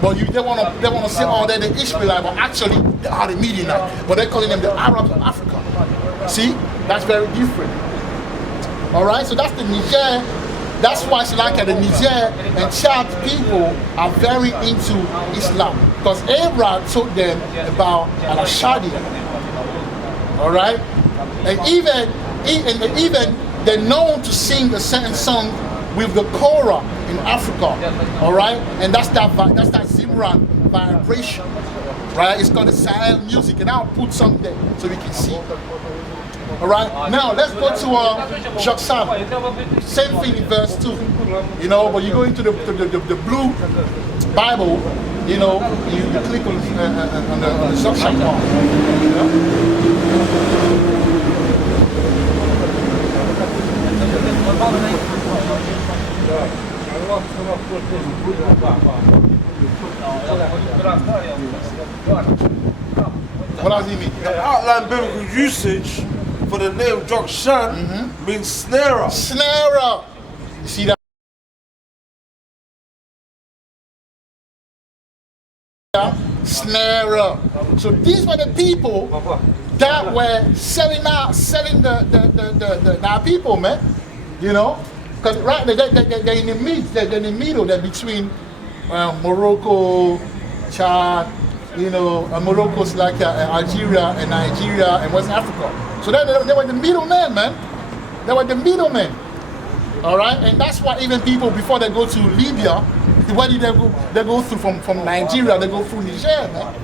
But they want to say, oh, they're the Ishmaelites, but actually they are the Midianites. But they're calling them the Arabs of Africa. See? That's very different. All right? So that's the Niger. That's why Sri Lanka, the Niger and Chad people are very into Islam. Because Abraham told them about Al-Shadia. All right? And even they're known to sing a certain song with the Korah in Africa, all right? And that's that Zimran vibration, right? It's called the Sahel music, and I'll put some there so we can see. All right? Now, let's go to Jacques Sam. Same thing in verse 2, you know, but you go into the blue Bible, you know, you click on the Jacques Sam one, you know? What does he mean? The outline biblical usage for the name Jokshan means snarer. Snarer. You see that? Snarer. So these were the people that were selling the people, man. You know? Because right, they're in the middle, they're between Morocco, Chad, you know, Morocco's like Algeria and Nigeria and West Africa. So they were the middlemen, man. They were the middlemen. All right, and that's why even people before they go to Libya, where did they go? They go through from Nigeria, they go through Niger, man.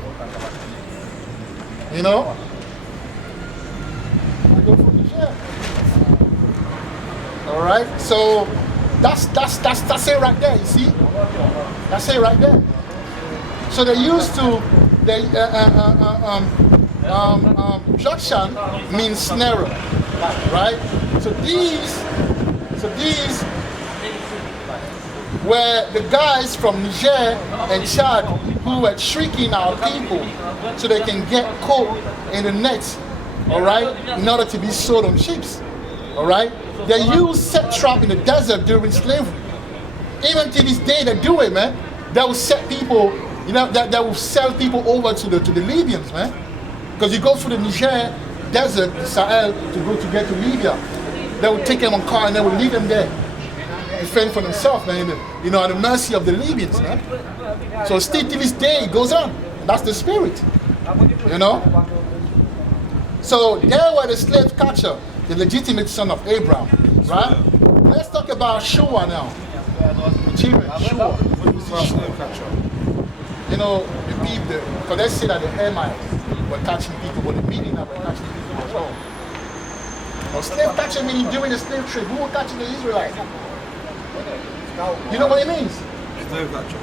You know, they go through Niger. All right, so that's it right there. You see, that's it right there. So they used to Jokshan means snarer, right? So these were the guys from Niger and Chad who were tricking our people so they can get caught in the net, all right, in order to be sold on ships, all right? They use set trap in the desert during slavery. Even to this day, they do it, man. They will set people, you know, they will sell people over to the Libyans, man. Because you go through the Niger desert, the Sahel, to get to Libya. They will take them on car and they will leave them there. Defend for themselves, man, you know, at the mercy of the Libyans, man. So still to this day, it goes on. That's the spirit, you know. So they were the slave catcher, the legitimate son of Abraham, right? Let's talk about Shua now. The children, Shua. You know, the people, because they say that the Hamites were catching people, but the Midianites were catching people as well. Now, slave catching meaning during the slave trade, who were catching the Israelites? You know what it means? Slave catcher.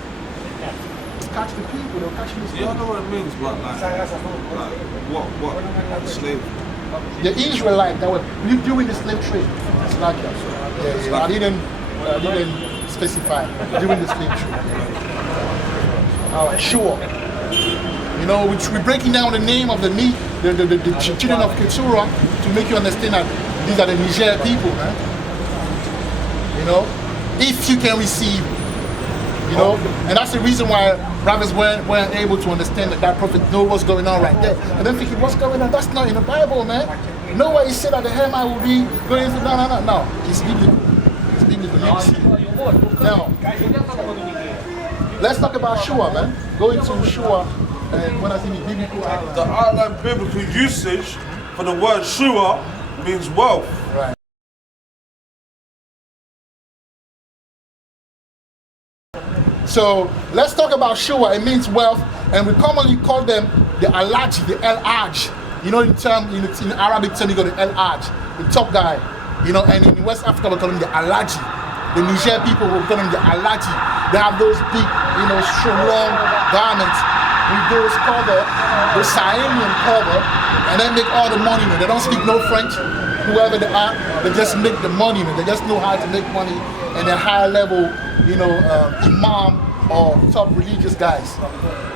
Catch the people, they were catching the slaves. Yeah, I know what it means, but what? Slave. The Israelites that were during the slave trade. It's like that. Yeah. I didn't specify during the slave trade. All right, sure. You know, we're breaking down the name of the children of Keturah to make you understand that these are the Niger people, man. You know, if you can receive, you know, and that's the reason why rabbis weren't able to understand that prophet know what's going on right there. And then thinking, what's going on? That's not in the Bible, man. Nowhere he said that the Hamite will be going to, no. It's biblical. It's biblical. You see it. Now, let's talk about Shua, man. Go into Shua And what does it mean? Biblical outline. The outline biblical usage for the word shua means wealth. Right. So let's talk about shua. It means wealth, and we commonly call them the alaji, the el-aj. You know, in Arabic term, you got the el-aj, the top guy. You know, and in West Africa, we call them the alaji. The Niger people will call them the alaji. They have those big, you know, long garments with those cover, the Sahelian cover, and they make all the money. Man. They don't speak no French, whoever they are. They just make the money. Man. They just know how to make money, and they're high level, you know, imam or top religious guys.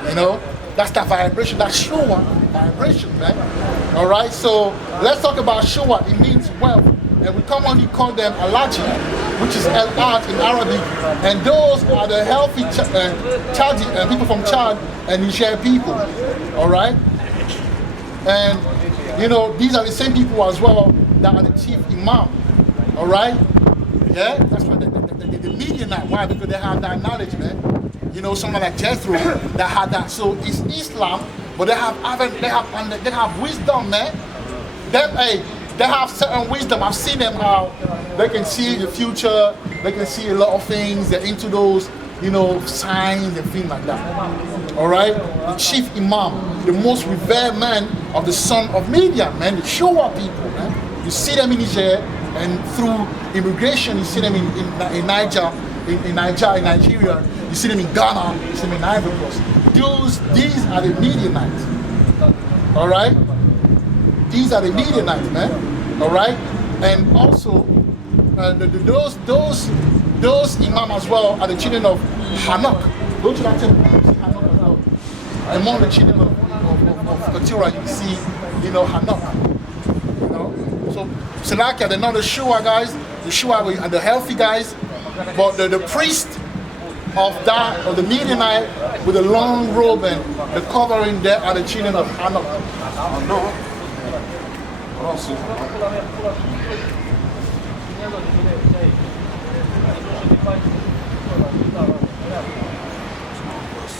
You know, that's that vibration, that shua vibration, man. All right, so let's talk about shua. It means wealth, and we commonly call them alaji, which is el-art in Arabic, and those are the healthy Chadi people from Chad and Niger people. All right, and you know, these are the same people as well that are the chief imam. All right, yeah, that's why the Midianite. Why? Because they have that knowledge, man. You know, someone like Jethro that had that. So it's Islam, but they have wisdom, man. They have certain wisdom. I've seen them how they can see the future. They can see a lot of things. They're into those, you know, signs and things like that. All right, the chief imam, the most revered man of the son of Midian, man, the Showa people, man. You see them in Niger, and through immigration, you see them in Niger. In Nigeria, you see them in Ghana, you see them in Ivory Coast. These are the Midianites. All right? These are the Midianites, man. All right? And also, those imams as well are the children of Hanok. Go to that temple, you see Hanok as well. Among the children of Keturah, you see, you know, Hanok. You know? So, Salakia, they're not the Shua guys. The Shua are the healthy guys. But the priest of the Midianite with the long robe and the covering there are the children of Hanok. No. I don't see.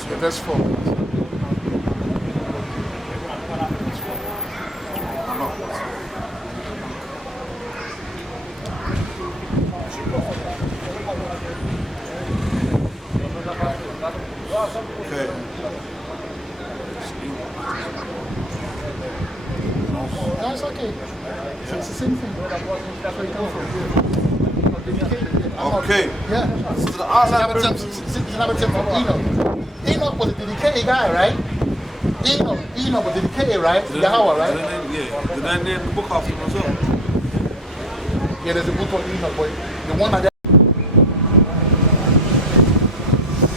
Yeah, verse 4. Okay. No, it's okay. It's the same thing. That's where you come from. Dedicated. Okay. Yeah. So the outline It's another term from Enoch. Enoch was a dedicated guy, right? Enoch was dedicated, right? Yahweh, right? Yeah. Did I name the book after him as well? Yeah, there's a book called Enoch, but the one that.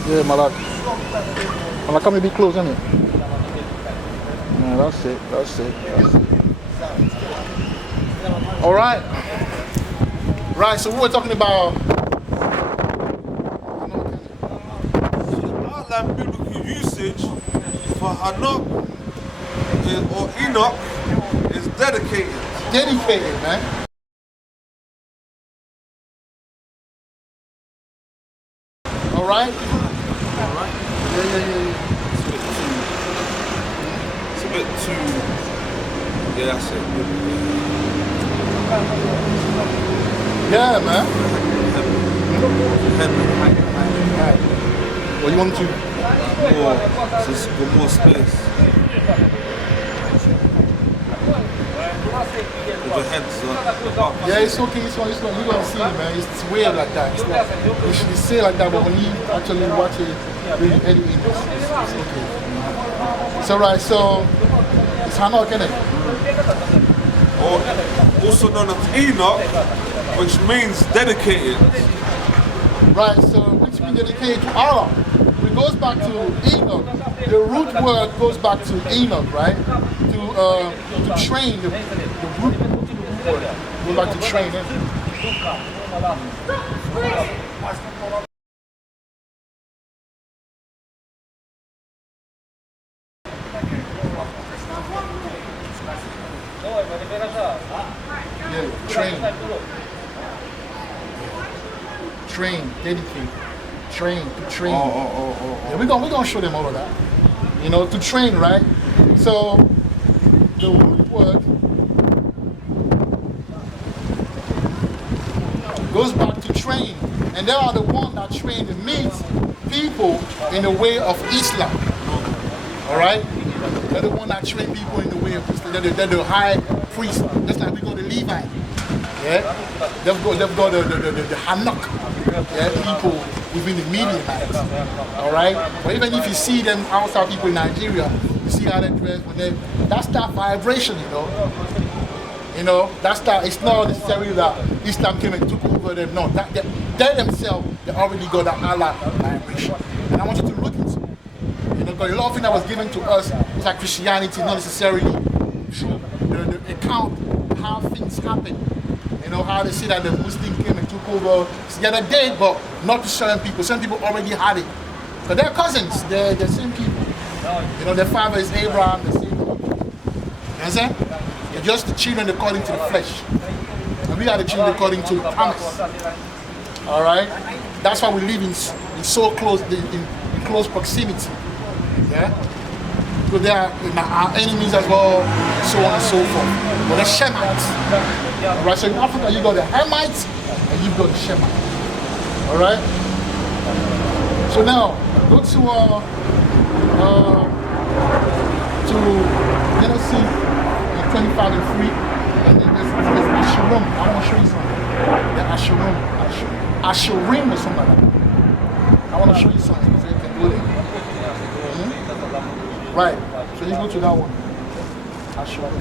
Yeah, Malak. Well, come be close, isn't it? Yeah, that's it. All right. Right, so we were talking about. So the outline biblical usage for Hanok or Enoch is dedicated. Dedicated, man. All right? Yeah. It's a bit too. Yeah, that's it. Yeah, man. Well, you want to? For more space. With your hands up. Yeah, it's okay. It's not. You're gonna see it, man. It's weird like that. It's not. You should say like that, but when you actually watch it, really editing, it's okay. It's alright. So it's Hanok, isn't it? Or also known as Enoch, which means dedicated. Right. So which means dedicated to Allah. It goes back to Enoch. The root word goes back to Enoch, right? To train. The root word goes back to train. Yeah, train, dedicate, train, to train. Oh. Yeah, we're gonna show them all of that. you know, to train, right? So the root word goes back to train. And they are the one that train the meat people in the way of Islam. All right? They're the one that train people in the way of Islam. They're the high priest. Just like we go to Levi. Yeah? They've got the Hanok. Yeah? People within the Midianites. All right? But even if you see them outside people in Nigeria, you see how they dress when they, that's that vibration, you know. You know, that's that. It's not necessarily that Islam came and took over them. No, that they themselves, they already got that Allah vibration. And I want you to look into it. You know, because a lot of things that was given to us is like Christianity, not necessarily the account of how things happen. You know, how they say that the Muslim came and took over. Yeah, they did, but not to certain people. Some people already had it. But they're cousins. They're the same people. You know, their father is Abraham, the same people. You understand? They're just the children according to the flesh. And we are the children according to the promise. Alright? That's why we live in so close, in close proximity. Yeah? So they are our enemies as well, so on and so forth. But the Shemites. Alright, so in Africa you got the Hamites and you've got the Shemites. Alright? So now, go to Genesis 25 and 3, and then there's Asherim. I want to show you something. The Asherim or something like that. I want to show you something so you can do it. Right, so you go to that one. Asherim.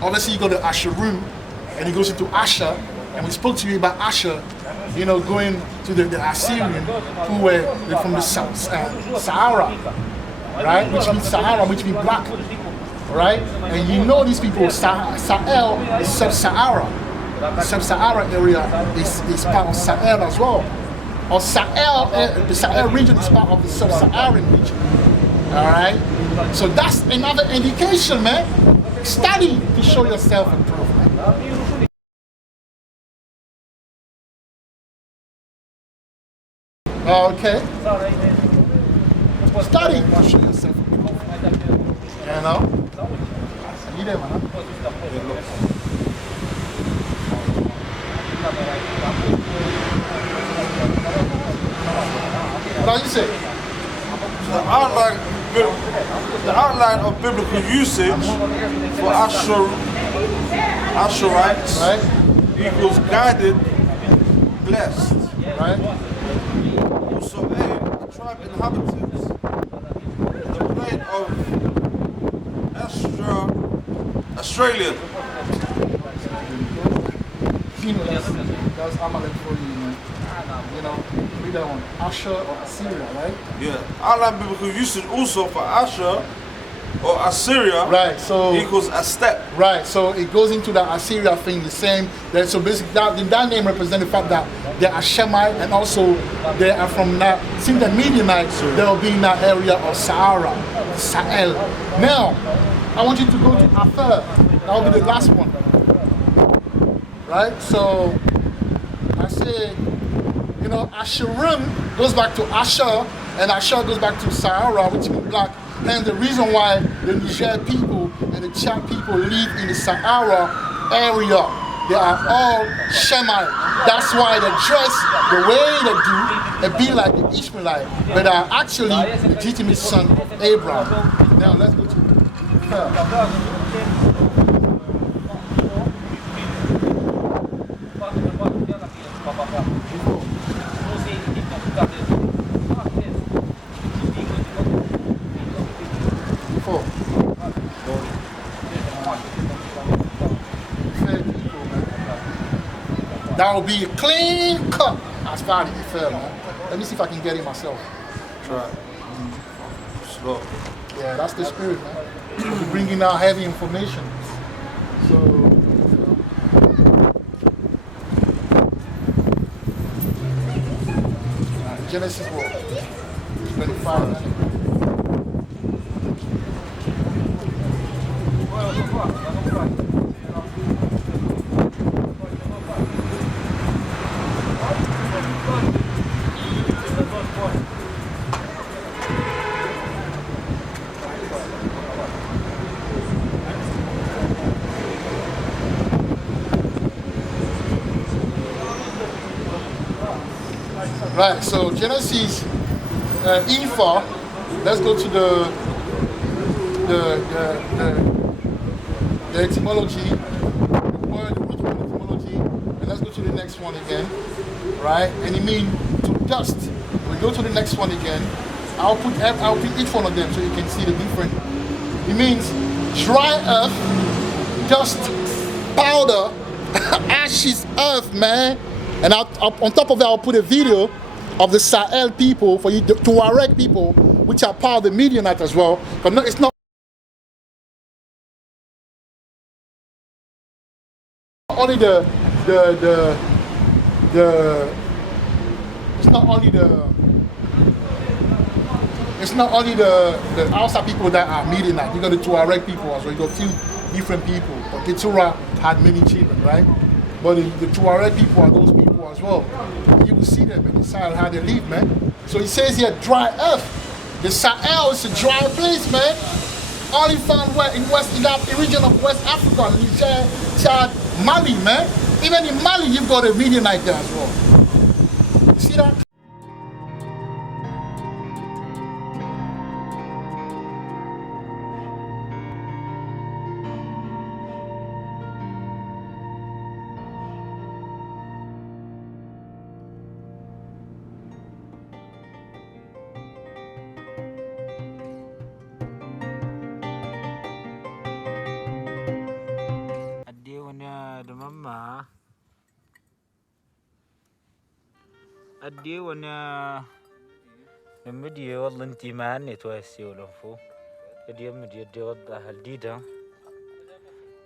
Obviously you go to Asherim, and he goes into Asher, and we spoke to you about Asher, you know, going to the Assyrian, who were from the Sahara, right? Which means Sahara, which means black, right? And you know these people, Sahel is Sub-Sahara. Sub-Sahara area is part of Sahel as well. Or Sahel, the Sahel region is part of the Sub-Saharan region, all right? So that's another indication, man. Study to show yourself improvement. Okay. Study to show yourself improvement. You know? You there, man? What do you say? The outline of biblical usage for Asherites, right, equals guided, blessed. Right. Also, the tribe inhabitants the plain of Australian. That's Amalek for you, man. You know, read that one. Asher or Assyria, right? Yeah. Outline biblical usage also for Asher or Assyria, right? So equals a step. Right. So it goes into the Assyria thing, the same. So basically, that name represents the fact that they are Shemite, and also they are from that. Since the Midianites, they will be in that area of Sahara, Sahel. Now, I want you to go to Afer. That will be the last one. Right. So I say, you know, Asherim goes back to Asher, and Asher goes back to Sahara, which means black. And the reason why the Niger people and the Chad people live in the Sahara area, they are all Shemite. That's why they dress the way they do and be like the Ishmaelite, but they are actually legitimate son of Abraham. Now let's go to that will be a clean cut as far as it fell, man. Let me see if I can get it myself. Try. Slow. Yeah, that's the spirit, man. We're bringing out heavy information. So, Genesis what? 25, man. Right, so Genesis Ephah, let's go to the etymology, the word, the root word etymology, and let's go to the next one again, right? And it means to dust. We go to the next one again. I'll put each one of them so you can see the difference. It means dry earth, dust, powder, ashes, earth, man. And on top of that, I'll put a video of the Sahel people for you, the Tuareg people, which are part of the Midianite as well. But no, it's not only it's not only the outside people that are Midianite. You got the Tuareg people as well. You got a few different people. But Keturah had many children, right? But the Tuareg people are those people as well. You will see them in the Sahel, how they live, man. So it says here, dry earth. The Sahel is a dry place, man. Only found in the region of West Africa, Niger, Chad, Mali, man. Even in Mali, you've got a Midianite there as well. You see that? أدي وانا مدي والله انتي معني تواسي ولا فو أدي مدي أدي وضع الديدة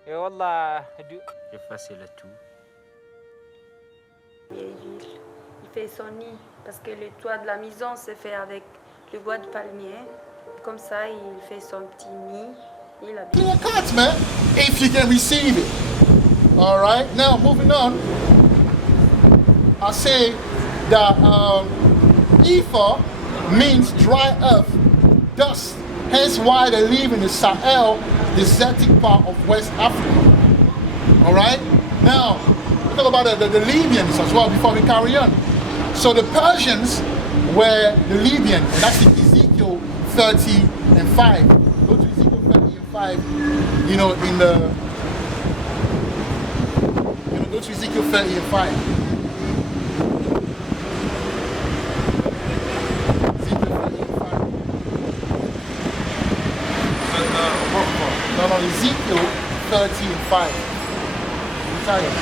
يا والله أدي facile à tout. Il fait son nid parce que le toit de la maison c'est fait avec le bois de palmier. Comme ça, il fait son petit nid. Il habite. Clear cut, man. If you can receive it. All right. Now moving on. I say that Ephah means dry earth, dust. Hence why they live in the Sahel, desertic part of West Africa. All right. Now we talk about the Libyans as well before we carry on. So the Persians were the Libyans, and that's in Ezekiel 30 and 5. Go to Ezekiel 30 and 5. You know, go to Ezekiel 30 and 5. No, Ezekiel 30 and 5. I'm tired.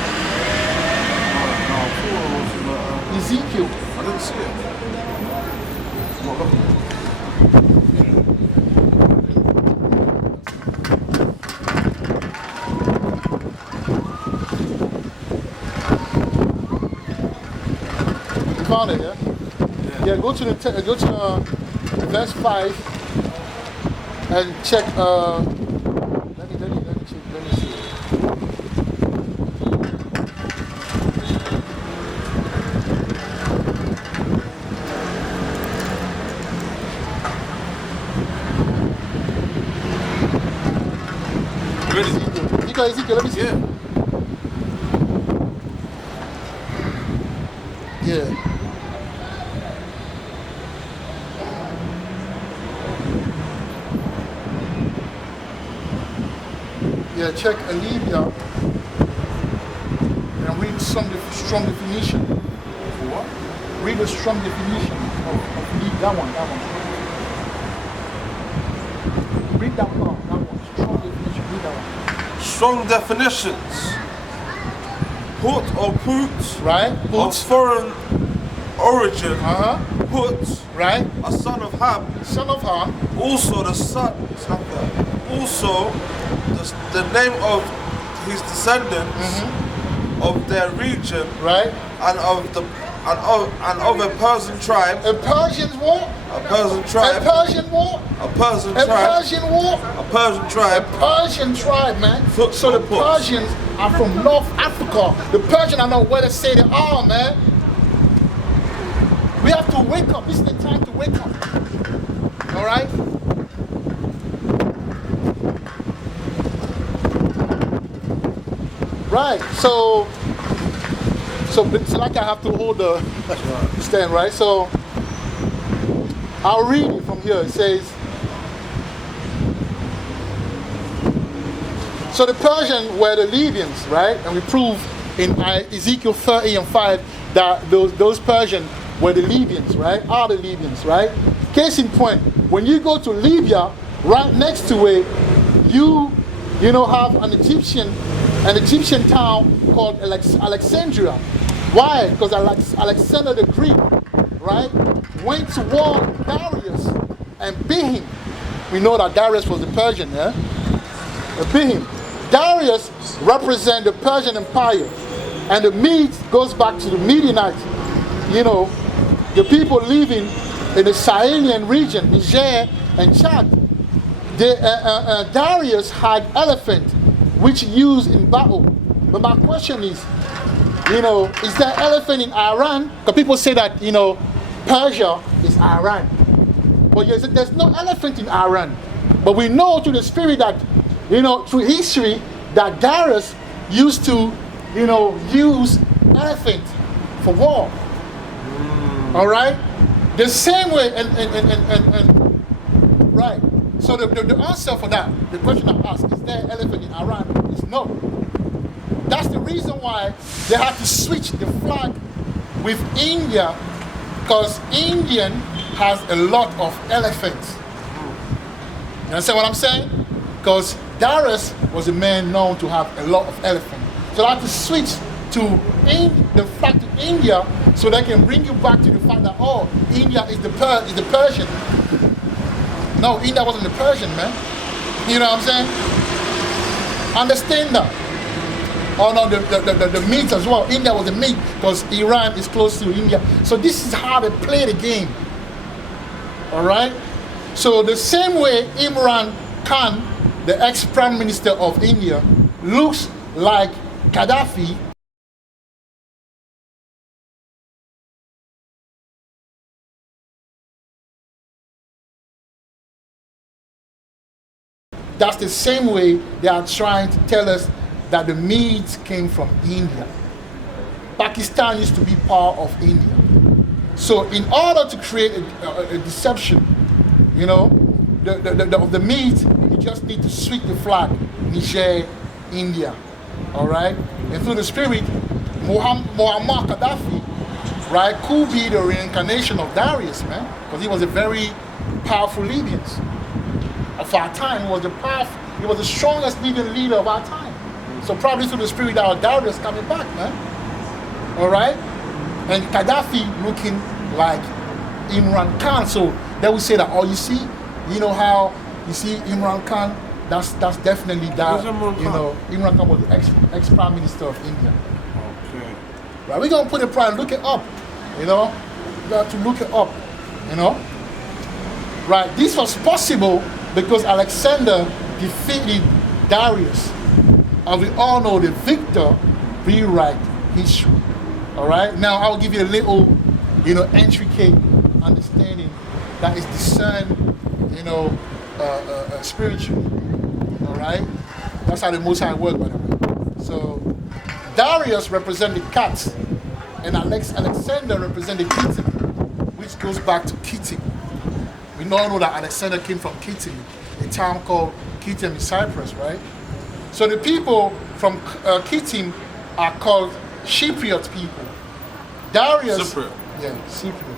Ezekiel. I didn't see it. You found it, yeah? Yeah, go to verse 5 and check. Let me check. Let me see. Ezekiel, let me see. Yeah. Yeah, check Libya and read some strong definition. What? Read a strong definition of Libya. That one. Read that one. Strong definition. Read that one. Strong definitions. Put or put. Right. Put. Of foreign origin. Put. Right. A son of Ham. Son of Ham. Also the son. Also the name of his descendants of their region. Right. And of a Persian tribe. A Persian what? A Persian tribe. A Persian what? A Persian tribe. A Persian what? A Persian tribe. A Persian tribe, man. So the Persians are from North Africa. The Persians are not where they say they are, man. We have to wake up. This is the time to wake up. All right? Right. So like I have to hold the Understand, right? So I'll read it from here. It says, so the Persians were the Libyans, right? And we prove in Ezekiel 30 and 5 that those Persians were the Libyans, right? Are the Libyans, right? Case in point, when you go to Libya, right next to it, you have an Egyptian town called Alexandria. Why? Because Alexander the Greek, right, went to war with Darius and beat him. We know that Darius was the Persian, yeah? Beat him. Darius represents the Persian Empire, and the Medes goes back to the Midianites. The people living in the Sahelian region, Niger and Chad. Darius had elephant, which he used in battle. But my question is there elephant in Iran? Because people say that, Persia is Iran. But there's no elephant in Iran. But we know through the spirit that, through history, that Darius used to, use elephant for war. All right? The same way, and right. So the answer for that, the question I asked, is there elephant in Iran? Is no. That's the reason why they had to switch the flag with India, because Indian has a lot of elephants. You understand what I'm saying? Because Darius was a man known to have a lot of elephants. So they had to switch to the flag to India so they can bring you back to the fact that, India is the Persian. No, India wasn't the Persian, man. You know what I'm saying? Understand that. Oh no, the Medes as well. India was the Mede because Iran is close to India. So this is how they play the game. All right? So the same way Imran Khan, the ex-prime minister of India, looks like Gaddafi, that's the same way they are trying to tell us that the Medes came from India. Pakistan used to be part of India. So in order to create a deception, of the Medes, you just need to switch the flag, Niger, India. All right? And through the spirit, Muammar Gaddafi, right, could be the reincarnation of Darius, man, because he was a very powerful Libyan. Of our time, he was the strongest Libyan leader of our time. So probably through the spirit that Darius coming back, man. All right? And Gaddafi looking like Imran Khan. So they will say that, you see, how you see Imran Khan, that's definitely that. Imran Khan was the ex-prime minister of India. Okay. Right, we're gonna put it prime, look it up. We got to look it up, Right, this was possible because Alexander defeated Darius. And we all know the victor rewrite history. All right? Now, I will give you a little, intricate understanding that is discerned, spiritually. All right? That's how the Most High works, by the way. So, Darius represented cats, and Alexander represented Kittim, which goes back to Kittim. We all know that Alexander came from Kittim, a town called Kittim in Cyprus, right? So the people from Kittim are called Cypriot people. Darius, Cypriot. Yeah, Cypriot,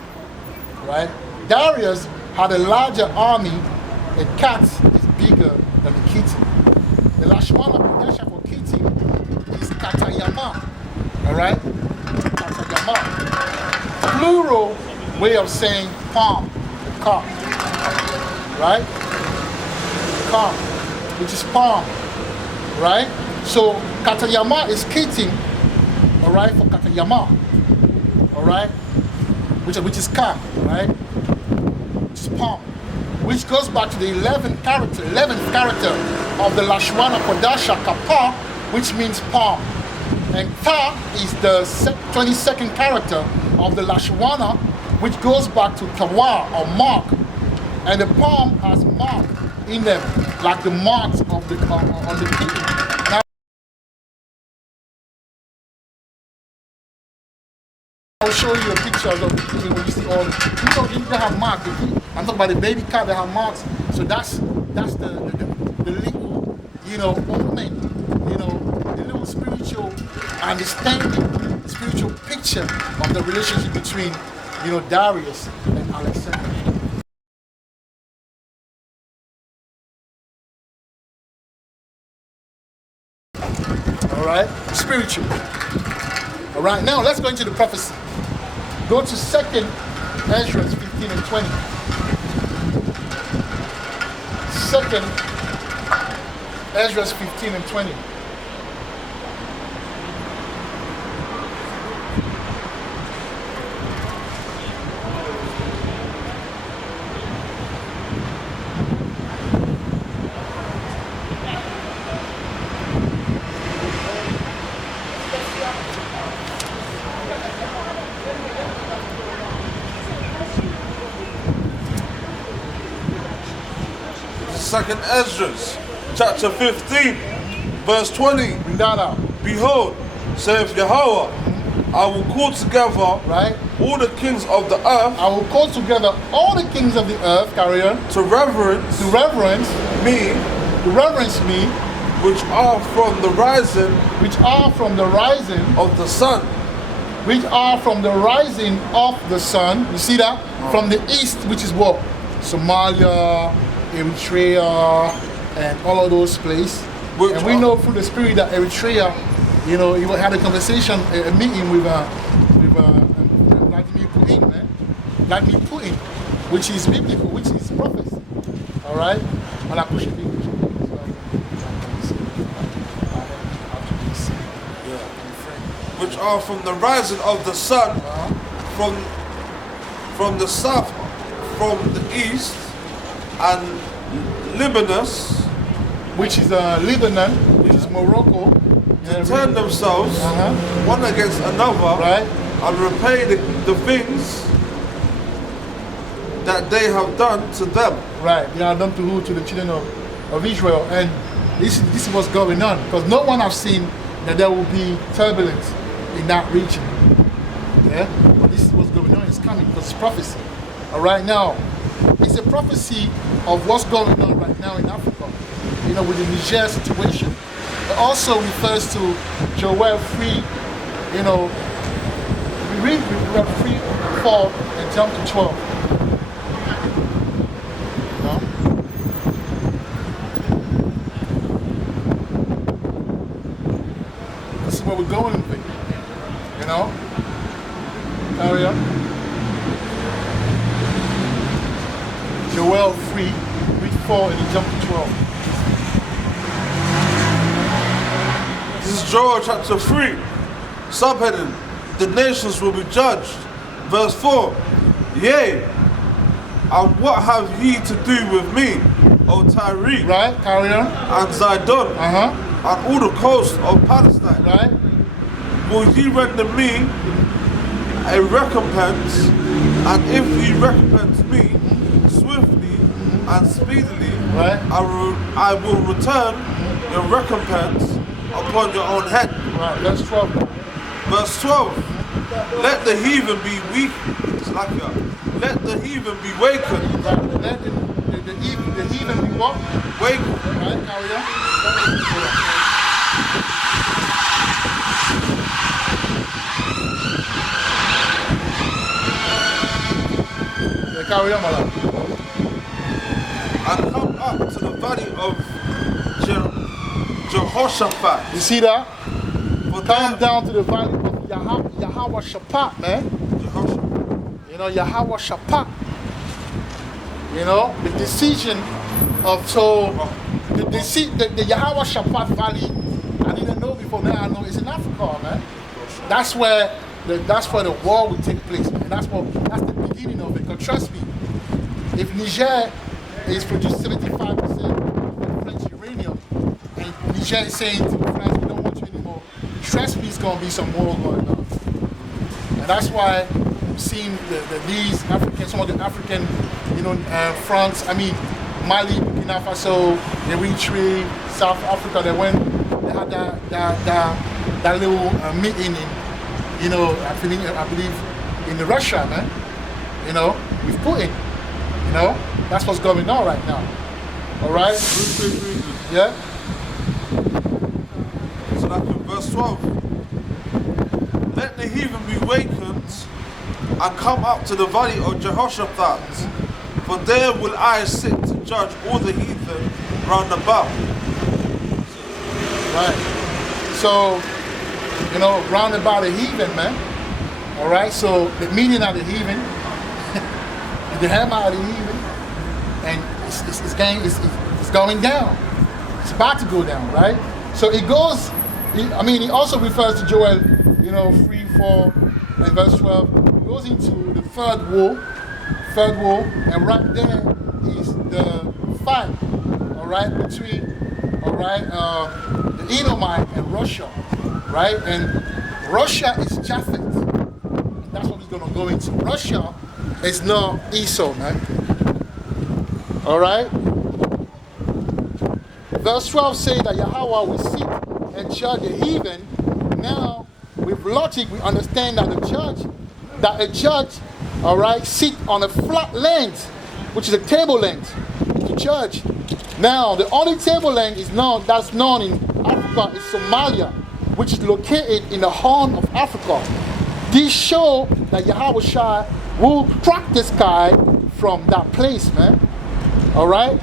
right? Darius had a larger army. The cat is bigger than the Kittim. The Lashmana Padesha for Kittim is Katayama, all right? Katayama. Plural way of saying palm, the car, right? The car, which is palm. Right? So Katayama is Kittim, all right, for Katayama, all right, which is Ka, right, which is palm, which goes back to the 11th character of the Lashwana Padasha Kapa, which means palm, and Ta is the 22nd character of the Lashwana, which goes back to Tawa or mark, and the palm has mark in them, like the marks of the on the people. Now will show you the pictures of the kid when you see all the, you know, they have marks. I'm talking about the baby cat that have marks. So that's the little, you know, moment, you know, the little spiritual understanding, the spiritual picture of the relationship between, you know, Darius and Alexander. All right, spiritual. All right, now let's go into the prophecy. Go to 2nd Ezra 15 and 20. 2nd Ezra 15 and 20. Second Ezra, chapter 15, verse 20. Bring that out. Behold, saith Yahweh, I will call together right? all the kings of the earth. I will call together all the kings of the earth, carry on, to reverence me, which are from the rising of the sun. Which are from the rising of the sun. You see that? From the east, which is what? Somalia, Eritrea, and all of those places. And we know through the spirit that Eritrea, you know, he had a conversation, a meeting with Vladimir Putin, man. Vladimir Putin, which is biblical, which is prophecy. All right? Well, I push it English. Which are from the rising of the sun, from the south, from the east, and Libanus, which is Lebanon, which is Morocco, to turn themselves one against another, right, and repay the things that they have done to them. Right, they are done to who? To the children of Israel. And this is what's going on, because no one has seen that there will be turbulence in that region. Yeah, but this is what's going on. It's coming because it's prophecy. All right, now it's a prophecy of what's going on right now in Africa. You know, with the Niger situation. It also refers to Joel 3. You know, we read 3, 4, and jump to 12. No? This is where we're going with it. You know? Carry on. Joel 3, read 4 and you jump to 12. This is Joel chapter 3, subheading, the nations will be judged. Verse 4, yea, and what have ye to do with me, O Tyre, right, carry on, and Zidon, and all the coast of Palestine? Right. Will ye render me a recompense? And if ye recompense me swiftly and speedily, right, I will return your recompense upon your own head. Right, verse 12. Verse 12. Let the heathen be weak. Let the heathen be wakened. Right. Let the heathen be what? Wakened. Right, carry on. Yeah, carry on, my love. And come up to the valley of Jehoshaphat. You see that? For come down to the valley of Yahweh Shaphat, man. You know, Yahweh Shaphat. You know, the decision of, so, the Yahweh Shaphat Valley, I didn't know before, now I know it's in Africa, man. That's where the war will take place, and that's the beginning of it. Because trust me, if Niger is producing 75% of French uranium, and Niger is saying to France, we don't want you anymore, trust me, it's going to be some war going on. And that's why we've seen these African, some of the African, you know, France, I mean, Mali, Burkina Faso, Eritrea, South Africa, they had that little meeting in, you know, I believe in the Russia, man. You know, with Putin. You know, that's what's going on right now. All right? Yeah? So like in verse 12. Let the heathen be wakened and come up to the valley of Jehoshaphat. For there will I sit to judge all the heathen round about. Right. So, you know, round about the heathen, man. All right? So, the meaning of the heathen, the hammer of the heathen, and it's going down. It's about to go down, right? So, it goes, it also refers to Joel, you know, 3, 4, and verse 12. It goes into the third war, and right there is the fight, all right, between, all right, the Edomite and Russia, right? And Russia is Japheth. That's what we're gonna go into. Russia is not Esau, man. All right. Verse 12 says that Yahweh will sit and judge the heathen. Now, with logic, we understand that a judge, all right, sit on a flat land, which is a table land, to judge. Now, the only table land that's known in Africa is Somalia, which is located in the Horn of Africa. This show that Yahweh Shai will crack the sky from that place, man. All right,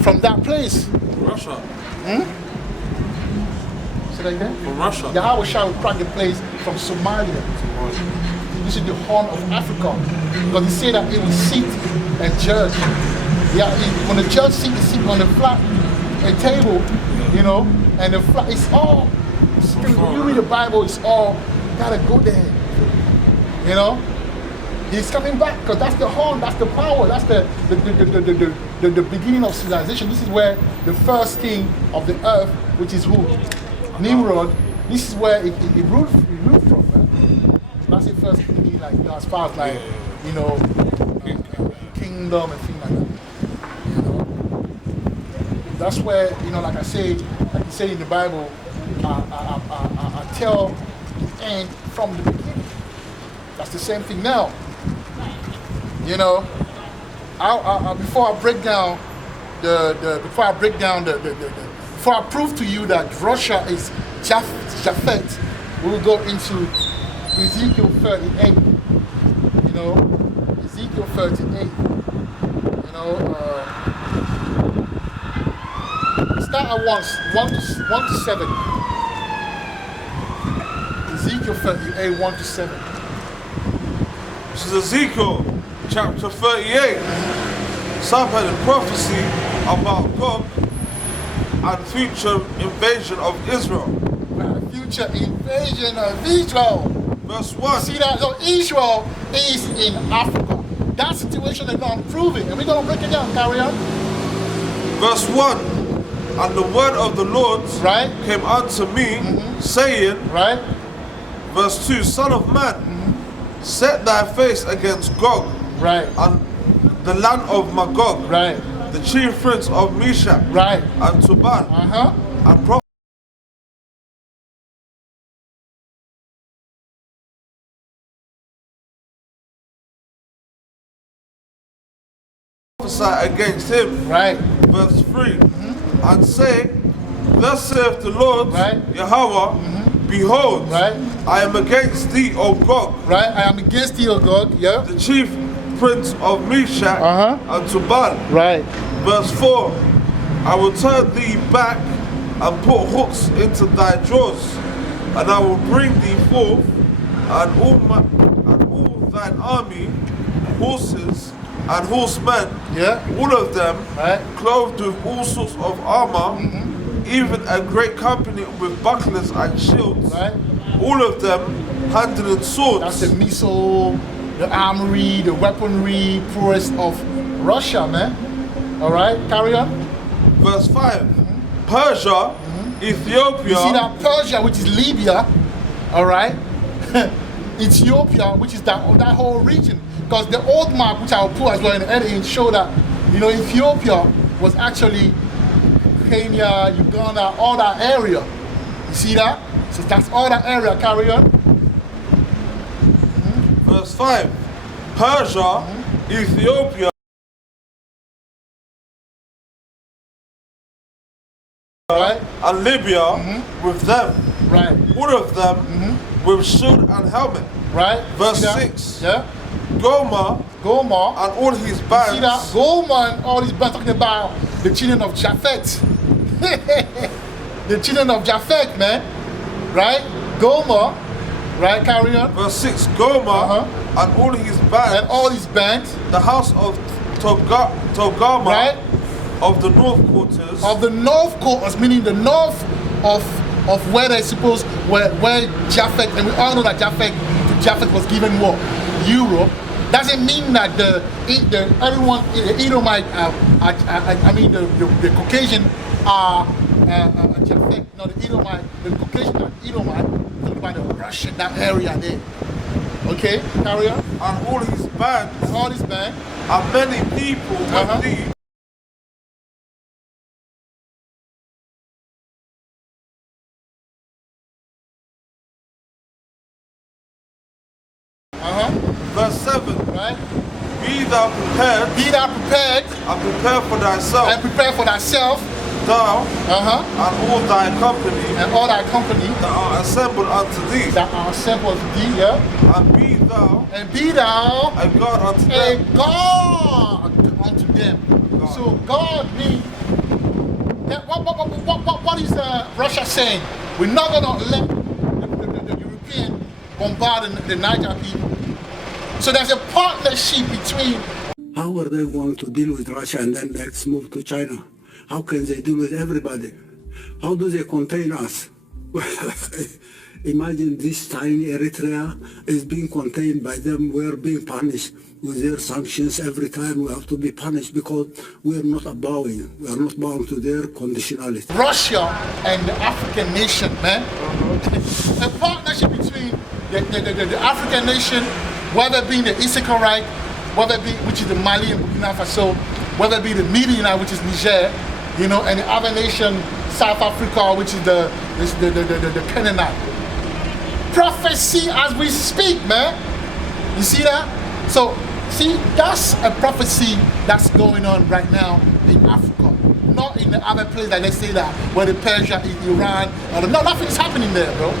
from that place. Russia. Say that again? From Russia. Yahweh Shai will crack the place from Somalia. This is the Horn of Africa. Because he said that he will sit and judge. Yeah, when the judge sits on the flat table, you know, and the flat, it's all, when you read the Bible, it's all, gotta go there. You know? He's coming back because that's the horn, that's the power, that's the beginning of civilization. This is where the first king of the earth, which is who? Nimrod. This is where it ruled from, man. That's the first king, like, as far as like, you know, kingdom and things like that. You know, that's where, you know, like I say in the Bible, I tell the end from the beginning. That's the same thing now. You know, before I prove to you that Russia is Japheth, we will go into Ezekiel 38. You know, Ezekiel 38. You know, start at 1 to 7. Ezekiel 38, 1 to 7. This is Ezekiel chapter 38. Some had a prophecy about God and future invasion of Israel. Future invasion of Israel. Verse 1. See that? So Israel is in Africa. That situation is going to prove it. And we're going to break it down. Carry on. Verse 1. And the word of the Lord came unto me, saying, verse 2, Son of man, set thy face against Gog, and the land of Magog, the chief prince of Meshach, and Tubal, and prophesy against him. Verse 3, and say, Thus saith the Lord, Yahweh, behold, I am against thee, O Gog. I am against thee, O Gog, the chief prince of Meshach and Tubal. Verse 4, I will turn thee back and put hooks into thy jaws, and I will bring thee forth, and all thine army, horses and horsemen, all of them clothed with all sorts of armor, even a great company with bucklers and shields, all of them handling swords. That's the missile, the armory, the weaponry prowess of Russia, man. Alright, carry on. Verse 5, Persia, Ethiopia. You see that Persia, which is Libya, alright? Ethiopia, which is that whole region. Because the old map, which I'll put as well in the editing, show that, you know, Ethiopia was actually Kenya, Uganda, all that area. You see that? So that's all that area. Carry on. Verse 5. Persia, Ethiopia, Right? and Libya with them. Right. All of them with shield and helmet. Right? Verse See that? 6. Yeah. Gomer Gomer. and all his See bands. that? Gomer and all these bands talking about the children of Japhet. The children of Japhet, man. Right? Gomer. Right? Carry on. Verse 6. Gomer and all his bands. And all these bands. The house of Togarmah Right? of the north quarters. Of the north quarters, meaning the north of where they suppose where Japhet, and we all know that Japhet was given what? Europe. Doesn't mean that the Edomite, I mean the Caucasian are Japhet. No, the Edomite, the Caucasian are Edomite. Talking about the Russian, that area there. Okay, carry on. And all his bands. All these bands. And many people with thee. Verse 7. Right? Be thou prepared. Be thou prepared. And prepare for thyself. And prepare for thyself. Thou and all thy company. And all thy company. That are assembled unto thee. That are assembled to thee, yeah. And be thou. And be thou. A God unto A them. God unto them. God. So God means. What is Russia saying? We're not going to let the European bombard the Niger people. So there's a partnership between. How are they going to deal with Russia and then next move to China? How can they deal with everybody? How do they contain us? Imagine this tiny Eritrea is being contained by them. We're being punished with their sanctions every time. We have to be punished because we're not bowing. We are not bowing to their conditionality. Russia and the African nation, man. A partnership between the African nation, whether it be the Issacharite, whether it be, which is the Mali and Burkina Faso, whether it be the Midianite, which is Niger, you know, and the other nation, South Africa, which is the Canaanite. Prophecy as we speak, man. You see that? So, see, that's a prophecy that's going on right now in Africa. Not in the other place, like let's say that, where the Persia, Iran, no, nothing's happening there, bro.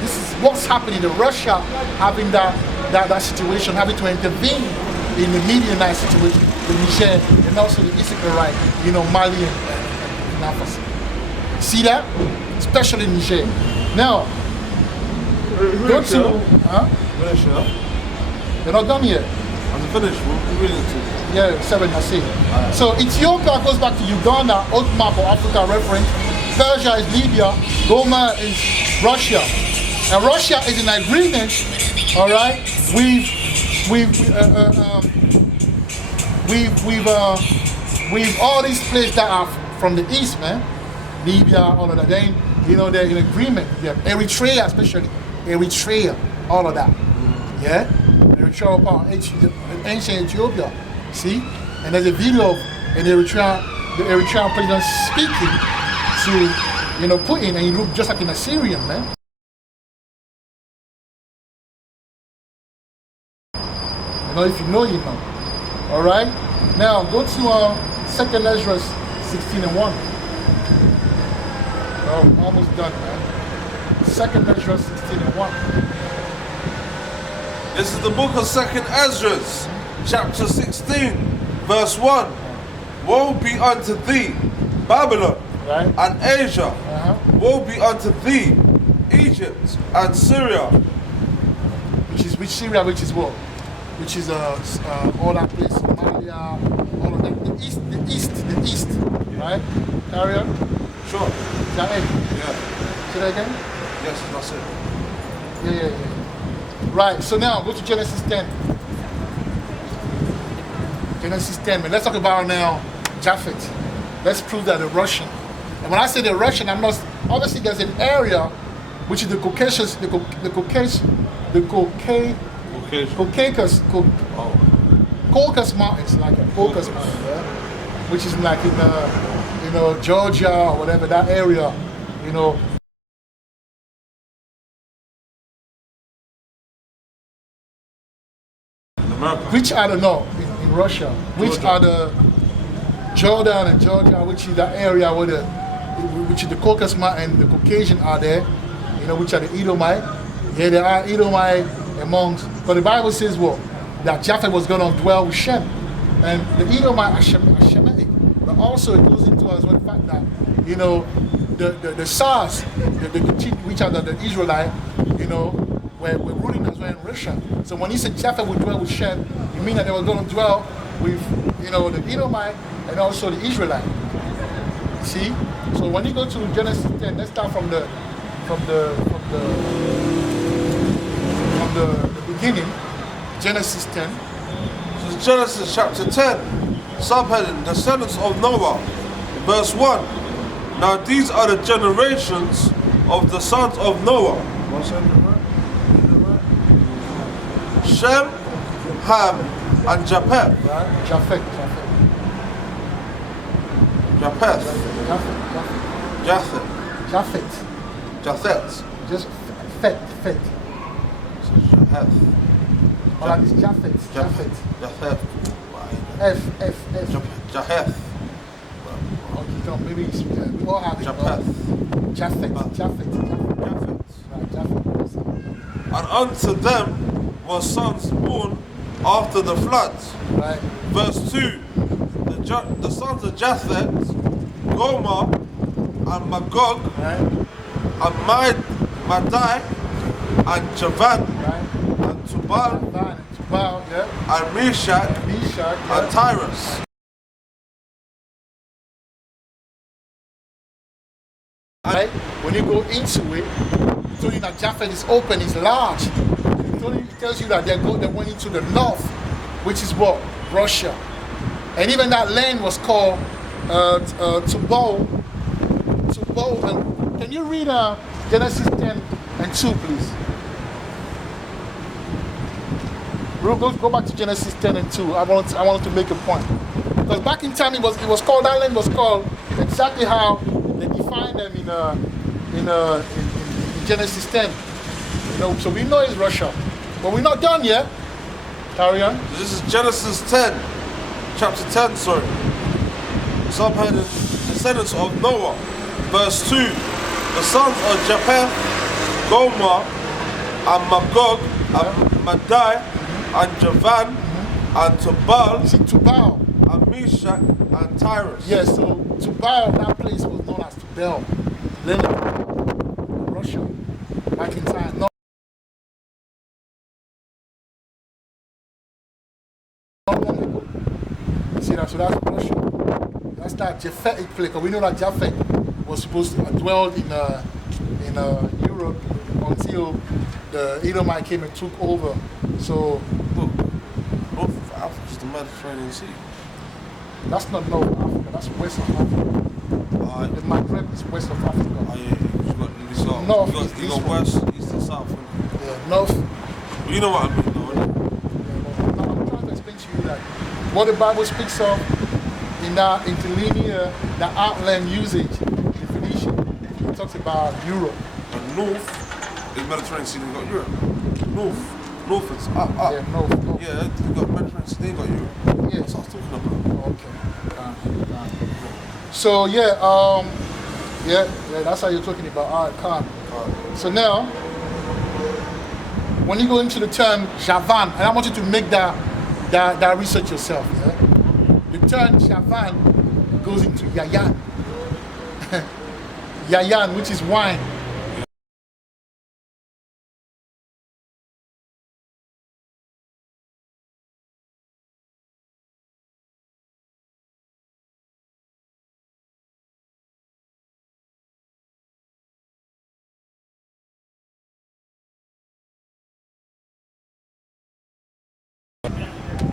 This is what's happening. The Russia having that situation, having to intervene in the Midianite situation, the Niger, and also the Issacharite, you know, Mali and Nafas. See that? Especially Niger. Now, go to, Finish, yeah? they're not done yet. I'm finished. We're reading it. Yeah, 7, I see. So Ethiopia goes back to Uganda, old map of Africa reference. Persia is Libya, Gomer is Russia. And Russia is in agreement, all right, with all these places that are from the east, man. Libya, all of that. Then, you know, they're in agreement. Yeah. Eritrea, especially. Eritrea, all of that. Yeah? Eritrea, ancient Ethiopia. See? And there's a video of the Eritrean president speaking to, you know, Putin, and he looked just like an Assyrian, man. You know, if you know, you know. All right? Now, go to 2nd Ezra 16 and 1. Oh, almost done, man. 2nd Ezra 16 and 1. This is the book of 2nd Ezra, chapter 16, verse 1. Woe be unto thee, Babylon, Right? and Asia. Woe be unto thee, Egypt and Syria. Which Syria, which is what? Which is all that place, Somalia, all of that. The east, right? Carry on. Sure. Is that it? Yeah. Say that again? Yes, that's it. Yeah. Right, so now go to Genesis 10. Genesis 10, man. Let's talk about now Japhet. Let's prove that the Russian. And when I say the Russian, I'm not, obviously there's an area which is the Caucasus, Caucasus Mountains, like a Caucasus Mountain, yeah? Which is like in you know, Georgia or whatever, that area, you know, Which are the no in Russia? Which Georgia. are the Jordan and Georgia, which is the area where which is the Caucasus and the Caucasian are there, you know, which are the Edomite. Yeah, there are Edomite amongst, but the Bible says what? That Japheth was going to dwell with Shem. And the Edomite are Shemitic. But also it goes into as well the fact that, you know, the SARS, which are the Israelite, you know, were ruling as well in Russia. So when he said Japheth would dwell with Shem, it means that they were going to dwell with, you know, the Edomite and also the Israelite. See? So when you go to Genesis 10, let's start from the beginning. Genesis 10. So Genesis chapter 10, subheading, descendants of Noah, verse 1. Now these are the generations of the sons of Noah. Shem, Ham, and Japheth. Right? Japheth. Japheth. Just Fet. Japheth. Or like it's Japheth. Japheth. F. Japheth. Okay, so maybe it's, we all have it. Japheth. Japheth. Right, Japheth. And unto them were sons born after the floods. Right. Verse 2. The sons of Japheth, Gomer, and Magog, Right. and Madai, and Javan, Right. and Tubal, Tubal, yeah. and Meshach, Meshach, yeah. and Tyrus. Right? When you go into it, it's telling you that Japheth is open, it's large. It tells you that they went into the north, which is what? Russia. And even that land was called Tubal. And can you read Genesis 10 and 2, please? We'll go back to Genesis 10 and 2. I wanted to make a point. Because back in time, it was called, that land was called exactly how they defined them in Genesis 10. You know, so we know it's Russia. But we're not done yet. Carry on. This is Genesis 10, chapter 10, sorry. Subheaded, descendants of Noah. Verse 2. The sons of Japheth, Gomer, and Magog, and Madai, and Javan, and Tubal, You see, Tubal. and Meshach, and Tyrus. Yes, so Tubal, that place was known as Tubal, Leningrad, Russia, back in time. Not long ago. See that? So that's Russia. That's that Japhetic place. Because we know that Japheth was supposed to dwell in Europe until the Edomite came and took over. So Look, North of Africa is the Mediterranean Sea. that's not North Africa. That's west of Africa. The Maghreb is west of Africa. Oh yeah, you got North you is got this west, east, and south. Innit? Yeah, north. You know what I mean, though, innit? I'm trying to explain to you that what the Bible speaks of in that interlinear, the outline usage definition, it talks about Europe. And north is Mediterranean Sea, then you got Europe. North is up. Yeah, north. Yeah, you got Mediterranean Sea, then you got Europe. Yeah. That's what I was talking about. Okay. So yeah, that's how you're talking about. All right, calm. So now, when you go into the term Javan, and I want you to make that research yourself. Yeah? The term Javan goes into Yayan. Yayan, which is wine.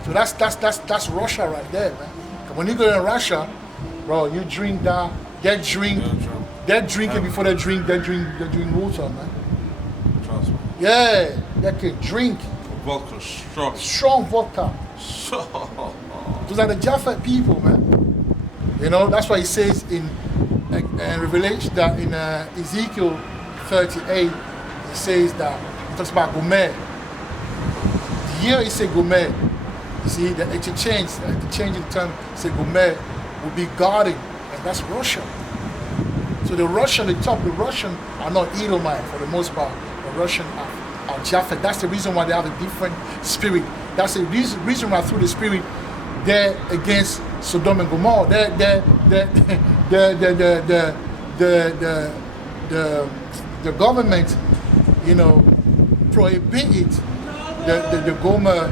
So that's Russia right there, man. When you go to Russia, bro, you drink that. They're drinking before they drink water, man. Trust me. Yeah, they can drink Vodka, strong. strong vodka. Those are the Japheth people, man. You know, that's why he says in Revelation that in Ezekiel 38, he says that he talks about Gomer. Here he said Gomer. You see, the exchange the term, say Gomer, will be guarding, and that's Russia. So the Russian, the Russian are not Edomite for the most part. The Russian are Japhet. That's the reason why they have a different spirit. That's the reason why through the spirit they're against Sodom and Gomorrah. The government, you know, prohibited the Gomer,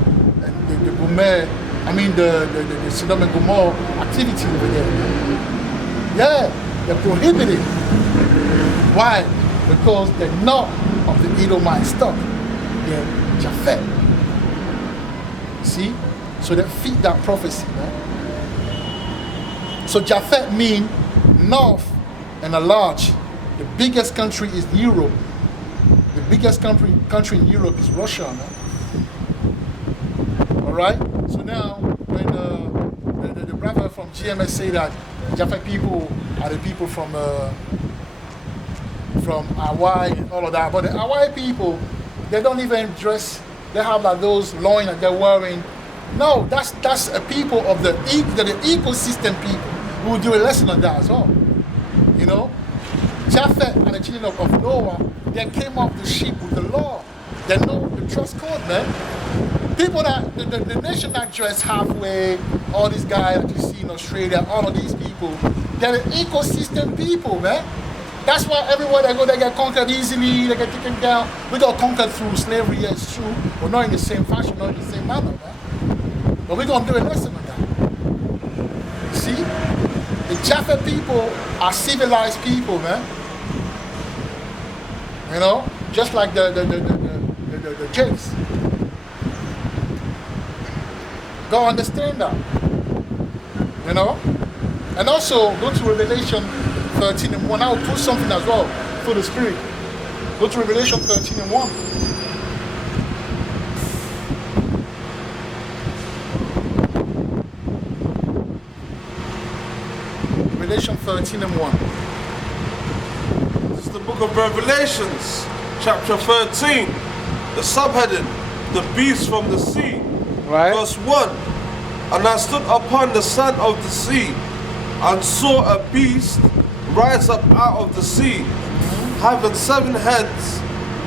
the Gomer, I mean the Sodom and Gomorrah activity over there. Yeah, they're prohibited. Why? Because they're not of the Edomite stock. They're Japhet. See? So they fit that prophecy. Right? So Japhet means north and a large. The biggest country is Europe. The biggest country in Europe is Russia. Man. All right. So now, when the brother from GMS say that Japhet people are the people from Hawaii and all of that, but the Hawaii people, they don't even dress. They have like those loins that they're wearing. No, that's a people of the ecosystem people. We will do a lesson on that as well. You know, Japhet and the children of Noah, they came off the ship with the law. They know the dress code, man. People that the nation that dress halfway, all these guys that you see in Australia, all of these people, they're the ecosystem people, man. That's why everywhere they go, they get conquered easily, they get taken down. We got conquered through slavery, yeah, it's true, but not in the same fashion, not in the same manner, man. But we're going to do a lesson on that. See? The Japhet people are civilized people, man. You know? Just like the Jakes. Go understand that. You know? And also, go to Revelation 13 and 1. I will put something as well for the Spirit. Go to Revelation 13 and 1. Revelation 13 and 1. This is the book of Revelations, chapter 13. The subheading, the beast from the sea. Right. Verse 1. And I stood upon the sand of the sea, and saw a beast rise up out of the sea, having 7 heads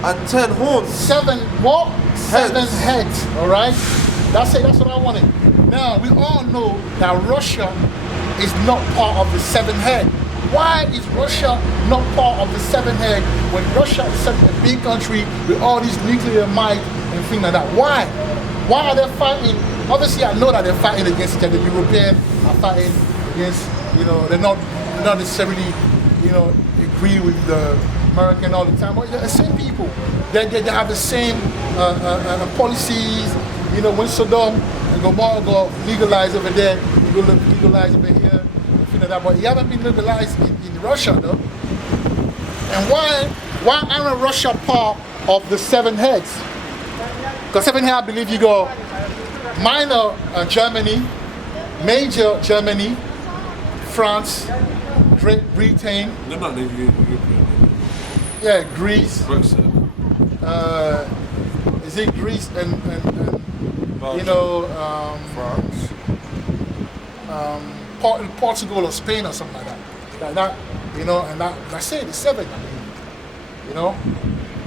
and 10 horns. 7 what? 7 heads. Alright? That's it, that's what I wanted. Now we all know that Russia is not part of the 7 head. Why is Russia not part of the 7 head when Russia is such a big country with all these nuclear might and things like that? Why? Why are they fighting? Obviously I know that they're fighting against each other. The Europeans are fighting against, you know, they're not necessarily, you know, agree with the American all the time. But they're the same people. They have the same policies. You know, when Sodom and Gomorrah got legalized over there, you go legalized over here, things like that. But it haven't been legalized in Russia, though. And why aren't Russia part of the 7 heads? Because 7 heads, I believe you go minor Germany, major Germany, France, Great Britain. They're not the European. Yeah, Greece. Brexit. Is it Greece and Belgium. you know, France. Portugal or Spain or something like that, you know, and that's it. It's 7. I mean, you know.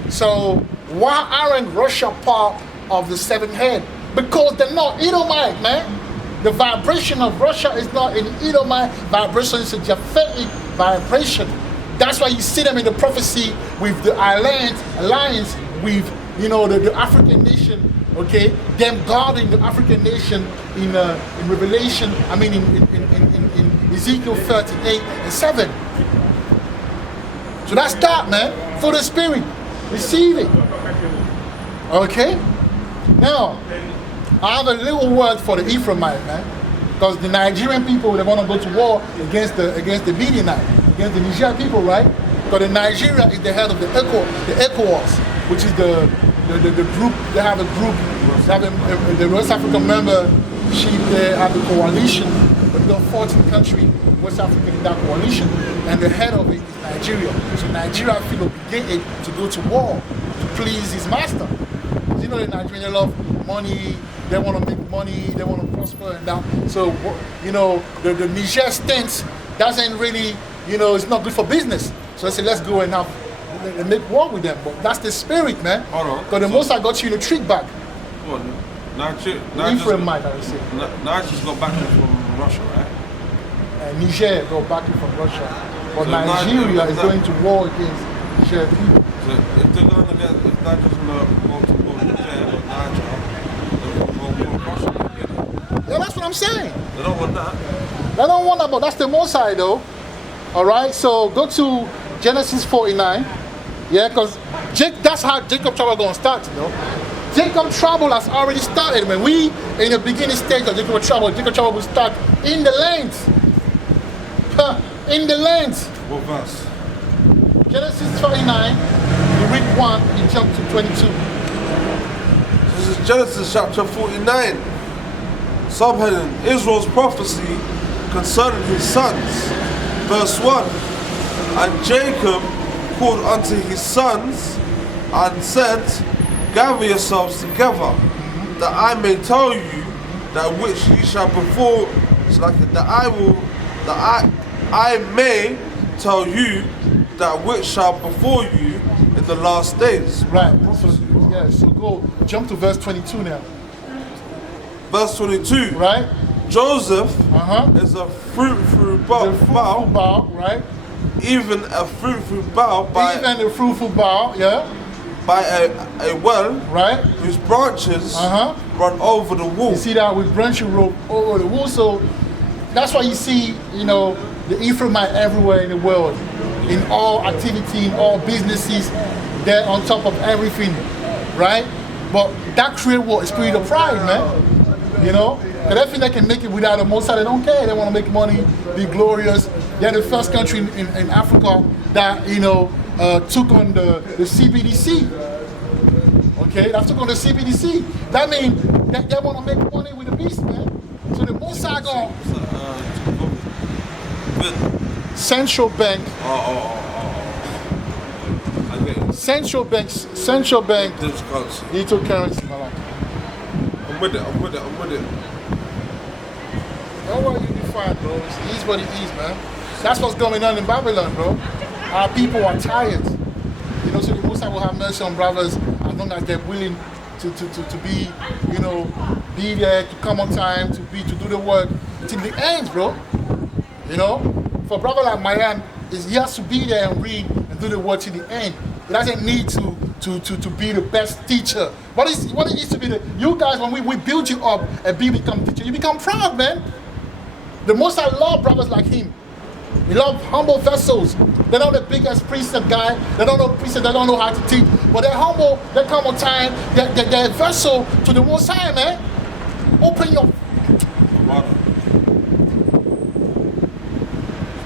So why aren't Russia part of the 7 head? Because they're not Edomite, man. The vibration of Russia is not an Edomite vibration; it's a Japhetic vibration. That's why you see them in the prophecy with the alliance with, you know, the African nation. Okay, them guarding the African nation in Revelation. I mean, in Ezekiel 38 and 7. So that's that, man. For the Spirit, receive it. Okay. Now, I have a little word for the Ephraimite, man, because the Nigerian people, they want to go to war against the Midianite, against the Niger people, right? Because the Nigeria is the head of the ECOWAS, which is the group. They have a group. They have the West African membership. They have a coalition. But there are 14 countries in West Africa in that coalition, and the head of it is Nigeria. So Nigeria feel obligated to go to war to please his master. You know, the Nigerians love money. they want to make money, they want to prosper and that. So, you know, the Niger stance doesn't really, you know, it's not good for business. So I said, let's go and make war with them. But that's the spirit, man. Hold on. Because the most I got you in a trick back. What? Ephraimite, I would say. Niger's got backing from Russia, right? Niger got backing from Russia. But So Nigeria is going to war against Niger people. So if they're going to get, if Niger's going to go to war with Niger or Niger, they're going to go to Russia. Yeah, that's what I'm saying. They don't want that. They don't want that, but that's the Mosai though. All right, so go to Genesis 49. Yeah, because that's how Jacob trouble going to start, you know. Jacob trouble has already started, man. We in the beginning stage of Jacob trouble will start in the land. In the land. What verse? Genesis 49, you read 1, you jump to 22. This is Genesis chapter 49. Subheading, Israel's prophecy concerning his sons. Verse 1. And Jacob called unto his sons and said, gather yourselves together, that I may tell you that which ye shall before, I may tell you that which shall before you in the last days. Right. So go jump to verse 22 now. Verse 22. Right. Joseph is a fruitful bough, right? Even a fruitful bough by even a fruitful bough, yeah. By a well, right? Whose branches run over the wall. You see that with branches run over the wall. So that's why you see, you know, the Ephraimite everywhere in the world, in all activity, in all businesses, they're on top of everything, right? But that creates what? A spirit of pride, man. You know? Because they think they can make it without a Mosai. They don't care. They want to make money, be glorious. They're the first country in Africa that, you know, took on the CBDC. Okay, that took on the CBDC. That means they want to make money with the beast, man. So the Mosai go. Central bank. Central bank. Digital currency. I'm with it. Don't worry, you'll be fine, bro. It's easy what it is, man. That's what's going on in Babylon, bro. Our people are tired. You know, so the Most High will have mercy on brothers as long as they're willing to be, you know, be there, to come on time, to do the work till the end, bro. You know? For a brother like Mayan, he has to be there and read and do the work till the end. He doesn't need to be the best teacher. What it is to be you guys, when we build you up and become teacher, you become proud, man. The Most High love brothers like him. He love humble vessels. They're not the biggest precept guy. They don't know precept. They don't know how to teach. But they're humble. They come on time. They're a vessel to the Most High, man. Open your...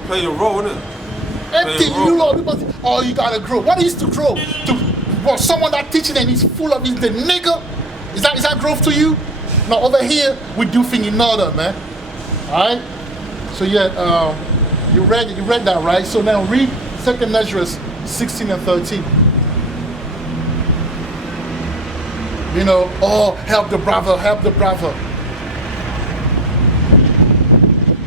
Play your role, innit? Empty, you know, oh, you gotta grow. What is to grow? Someone that teaching and is full of is the nigga? Is that growth to you? Now over here, we do things in order, man. Alright? So yeah, you read that, right? So now read 2nd Ezra 16 and 13. You know, oh, help the brother.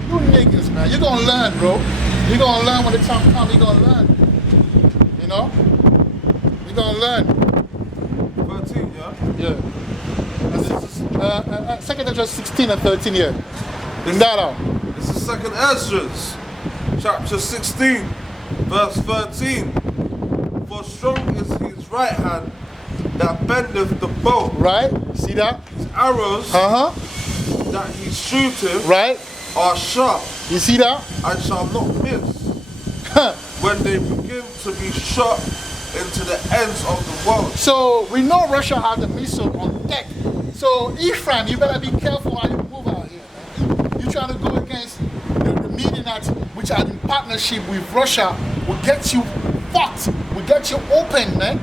You niggas, man. You're gonna learn, bro. You're gonna learn when the time comes, you're gonna learn. You know? You're gonna learn. 13, yeah? Yeah. 2nd Ezra 16 and 13, yeah. Bring that out. This is 2nd Ezra, chapter 16, verse 13. For strong is his right hand that bendeth the bow. Right? See that? His arrows that he shooteth are sharp. You see that? And shall not miss. When they begin to be shot into the ends of the world. So we know Russia has the missile on deck. So Ephraim, you better be careful how you move out here, man. You trying to go against the meeting that which are in partnership with Russia will get you fucked, will get you open, man.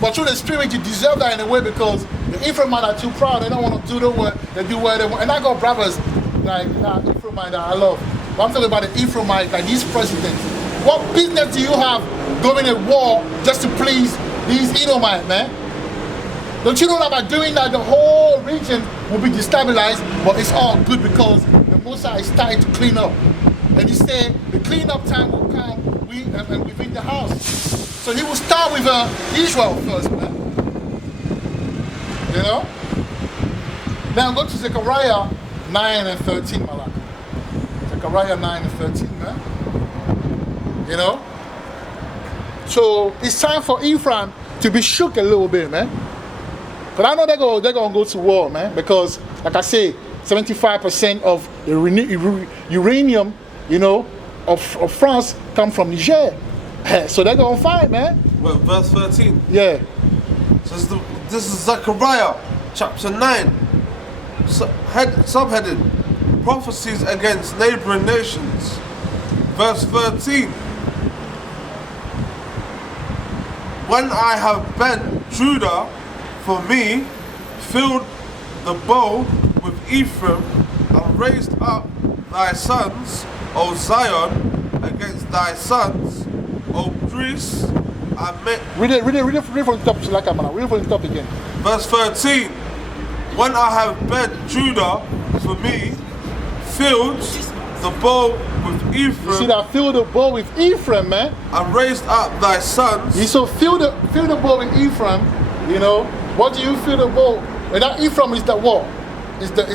But through the spirit, you deserve that in a way because the Ephraimites are too proud. They don't want to do the work. They do what they want. And I got brothers like Ephraimite that I love. But I'm talking about the Ephraimite, like these presidents. What business do you have going to war just to please these Edomites, man? Don't you know that by doing that, the whole region will be destabilized? But it's all good because the Mosai is starting to clean up. And he said the cleanup time will come within the house. So he will start with Israel first, man. You know? Now go to Zechariah 9 and 13, Malak. Zechariah 9 and 13, man. You know? So it's time for Ephraim to be shook a little bit, man. But I know they're going to go to war, man. Because, like I say, 75% of the uranium, you know, of France come from Niger. So they're going to fight, man. Well, verse 13. Yeah. Says this is Zechariah chapter 9. Subheaded Prophecies against neighboring nations. Verse 13. When I have bent Judah for me, filled the bow with Ephraim, and raised up thy sons, O Zion, against thy sons, O Greece, and made... Read it from the top, Shalakamana. Read it from the top again. Verse 13. When I have bent Judah for me, filled the bow with Ephraim. You see that? Fill the bow with Ephraim, man. And raised up thy sons. You so fill the bow with Ephraim. You know what do you fill the bow? When that Ephraim is the what? It's the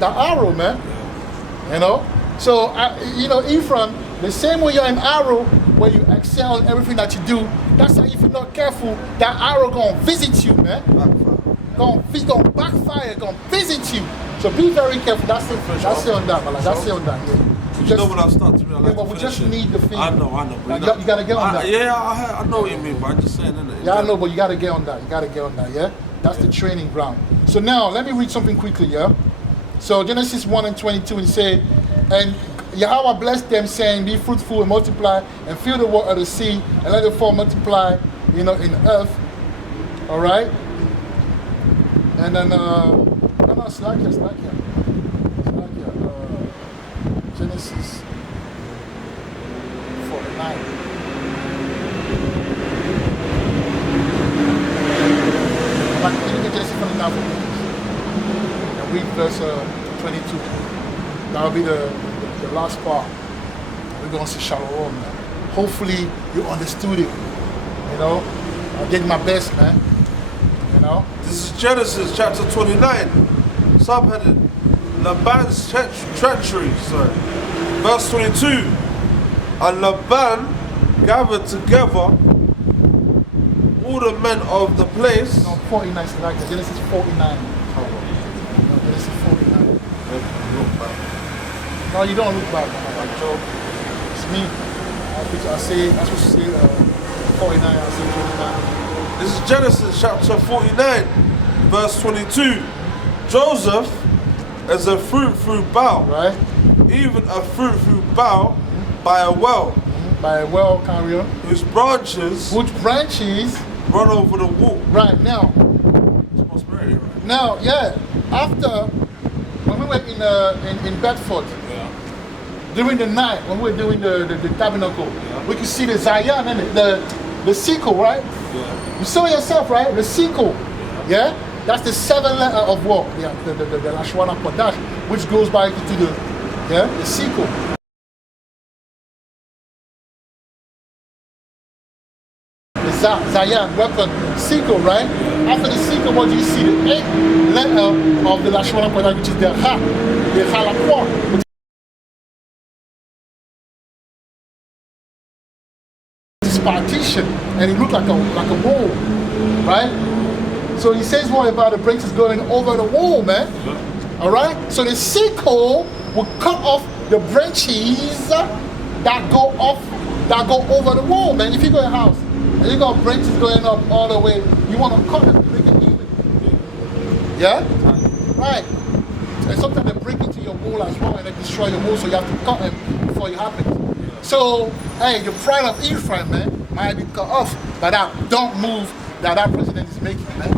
arrow, man. You know. So you know Ephraim, the same way you're an arrow, where you excel in everything that you do. That's how if you're not careful, that arrow gonna visit you, man. Gonna backfire, gonna visit you. So be very careful. That's it on that, man. That's it on that. Yeah. You know when I start to realize. Yeah, but we just need the thing. I know. Like, you gotta get on that. Yeah, I know what you mean, but I'm just saying, innit? Yeah, I know, but you gotta get on that. Yeah? That's the training ground. So now, let me read something quickly, yeah? So Genesis 1 and 22, it say, and Yahweh blessed them, saying, be fruitful and multiply, and fill the water of the sea, and let the fall multiply, you know, in the earth. All right? And then, Slakia. Genesis 49. But can you get Genesis 49 for me? And read verse 22. That'll be the last part. We're going to see Shalom, man. Hopefully you understood it. You know, I did my best, man. You know. This is Genesis chapter 29, subheaded Laban's treachery. Verse 22. And Laban gathered together all the men of the place. No, 49 is like Genesis 49. No, Genesis 49. Look back. No, you don't look back, man. I joke. It's me. I say, I'm supposed to say 49, I say 49. This is Genesis chapter 49, verse 22. Joseph is a fruit bough. Right? Even a fruit bough by a well. By a well, carry on. Whose branches run over the wall. Right, now. It's prosperity, right? Now, yeah. After, when we were in Bedford, during the night, when we were doing the tabernacle, we could see the Zion and the sickle, right? Yeah. You saw yourself, right? The sickle. Yeah? That's the 7th letter of what? Yeah, the Lashwana Kodash, which goes back to the sickle. The Zion, weapon, sickle, right? After the sickle, what do you see? The 8th letter of the Lashwana Kodash, which is the Halakwa, which is partition, and it looked like a wall, right? So he says more about the branches going over the wall, man. All right? So the sickle will cut off the branches that go over the wall, man. If you go to a house and you got branches going up all the way, you want to cut them to make it even. Yeah? Right. And sometimes they break into your wall as well and they destroy your wall, so you have to cut them before it happens. So, hey, the pride of Ephraim, man, might be cut off, but don't move that president is making, man.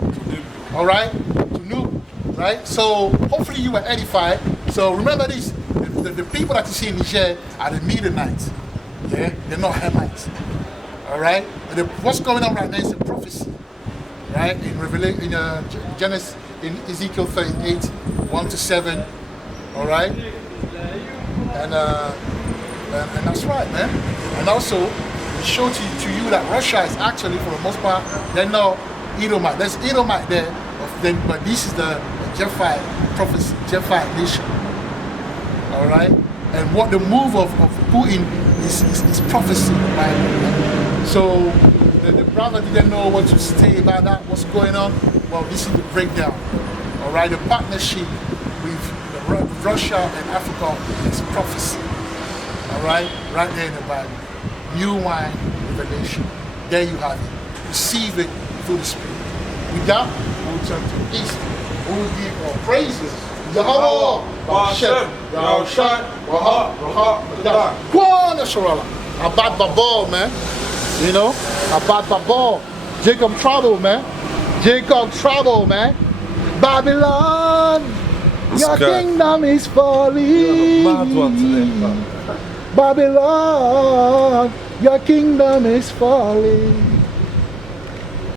All right? To Noob, right? So hopefully you were edified. So remember this, the people that you see in Niger are the Midianites. Yeah? They're not Hamites. All right? And what's going on right now is a prophecy. Right? In Revelation, in Genesis, in Ezekiel 38, 1 to 7. All right? And that's right, man. And also, it showed to you that Russia is actually, for the most part, they're not Edomite. There's Edomite there, but this is the Japhite prophecy, Japhite nation. All right? And what the move of Putin is prophecy in the Bible. So the brother didn't know what to say about that, what's going on. Well, this is the breakdown. All right? The partnership with Russia and Africa is prophecy. All right? Right there in the Bible. New wine revelation. There you have it. Receive it through the Spirit. With that, we'll turn to the east. We will give our praises. Yahweh, Hashem, Yahushua, Waha, Raha, Kwana Sharala. Abad Babal, man. You know? Abad Babal. Jacob Trouble, man. Jacob Trouble, man. Babylon, your kingdom is falling. Babylon, your kingdom is falling.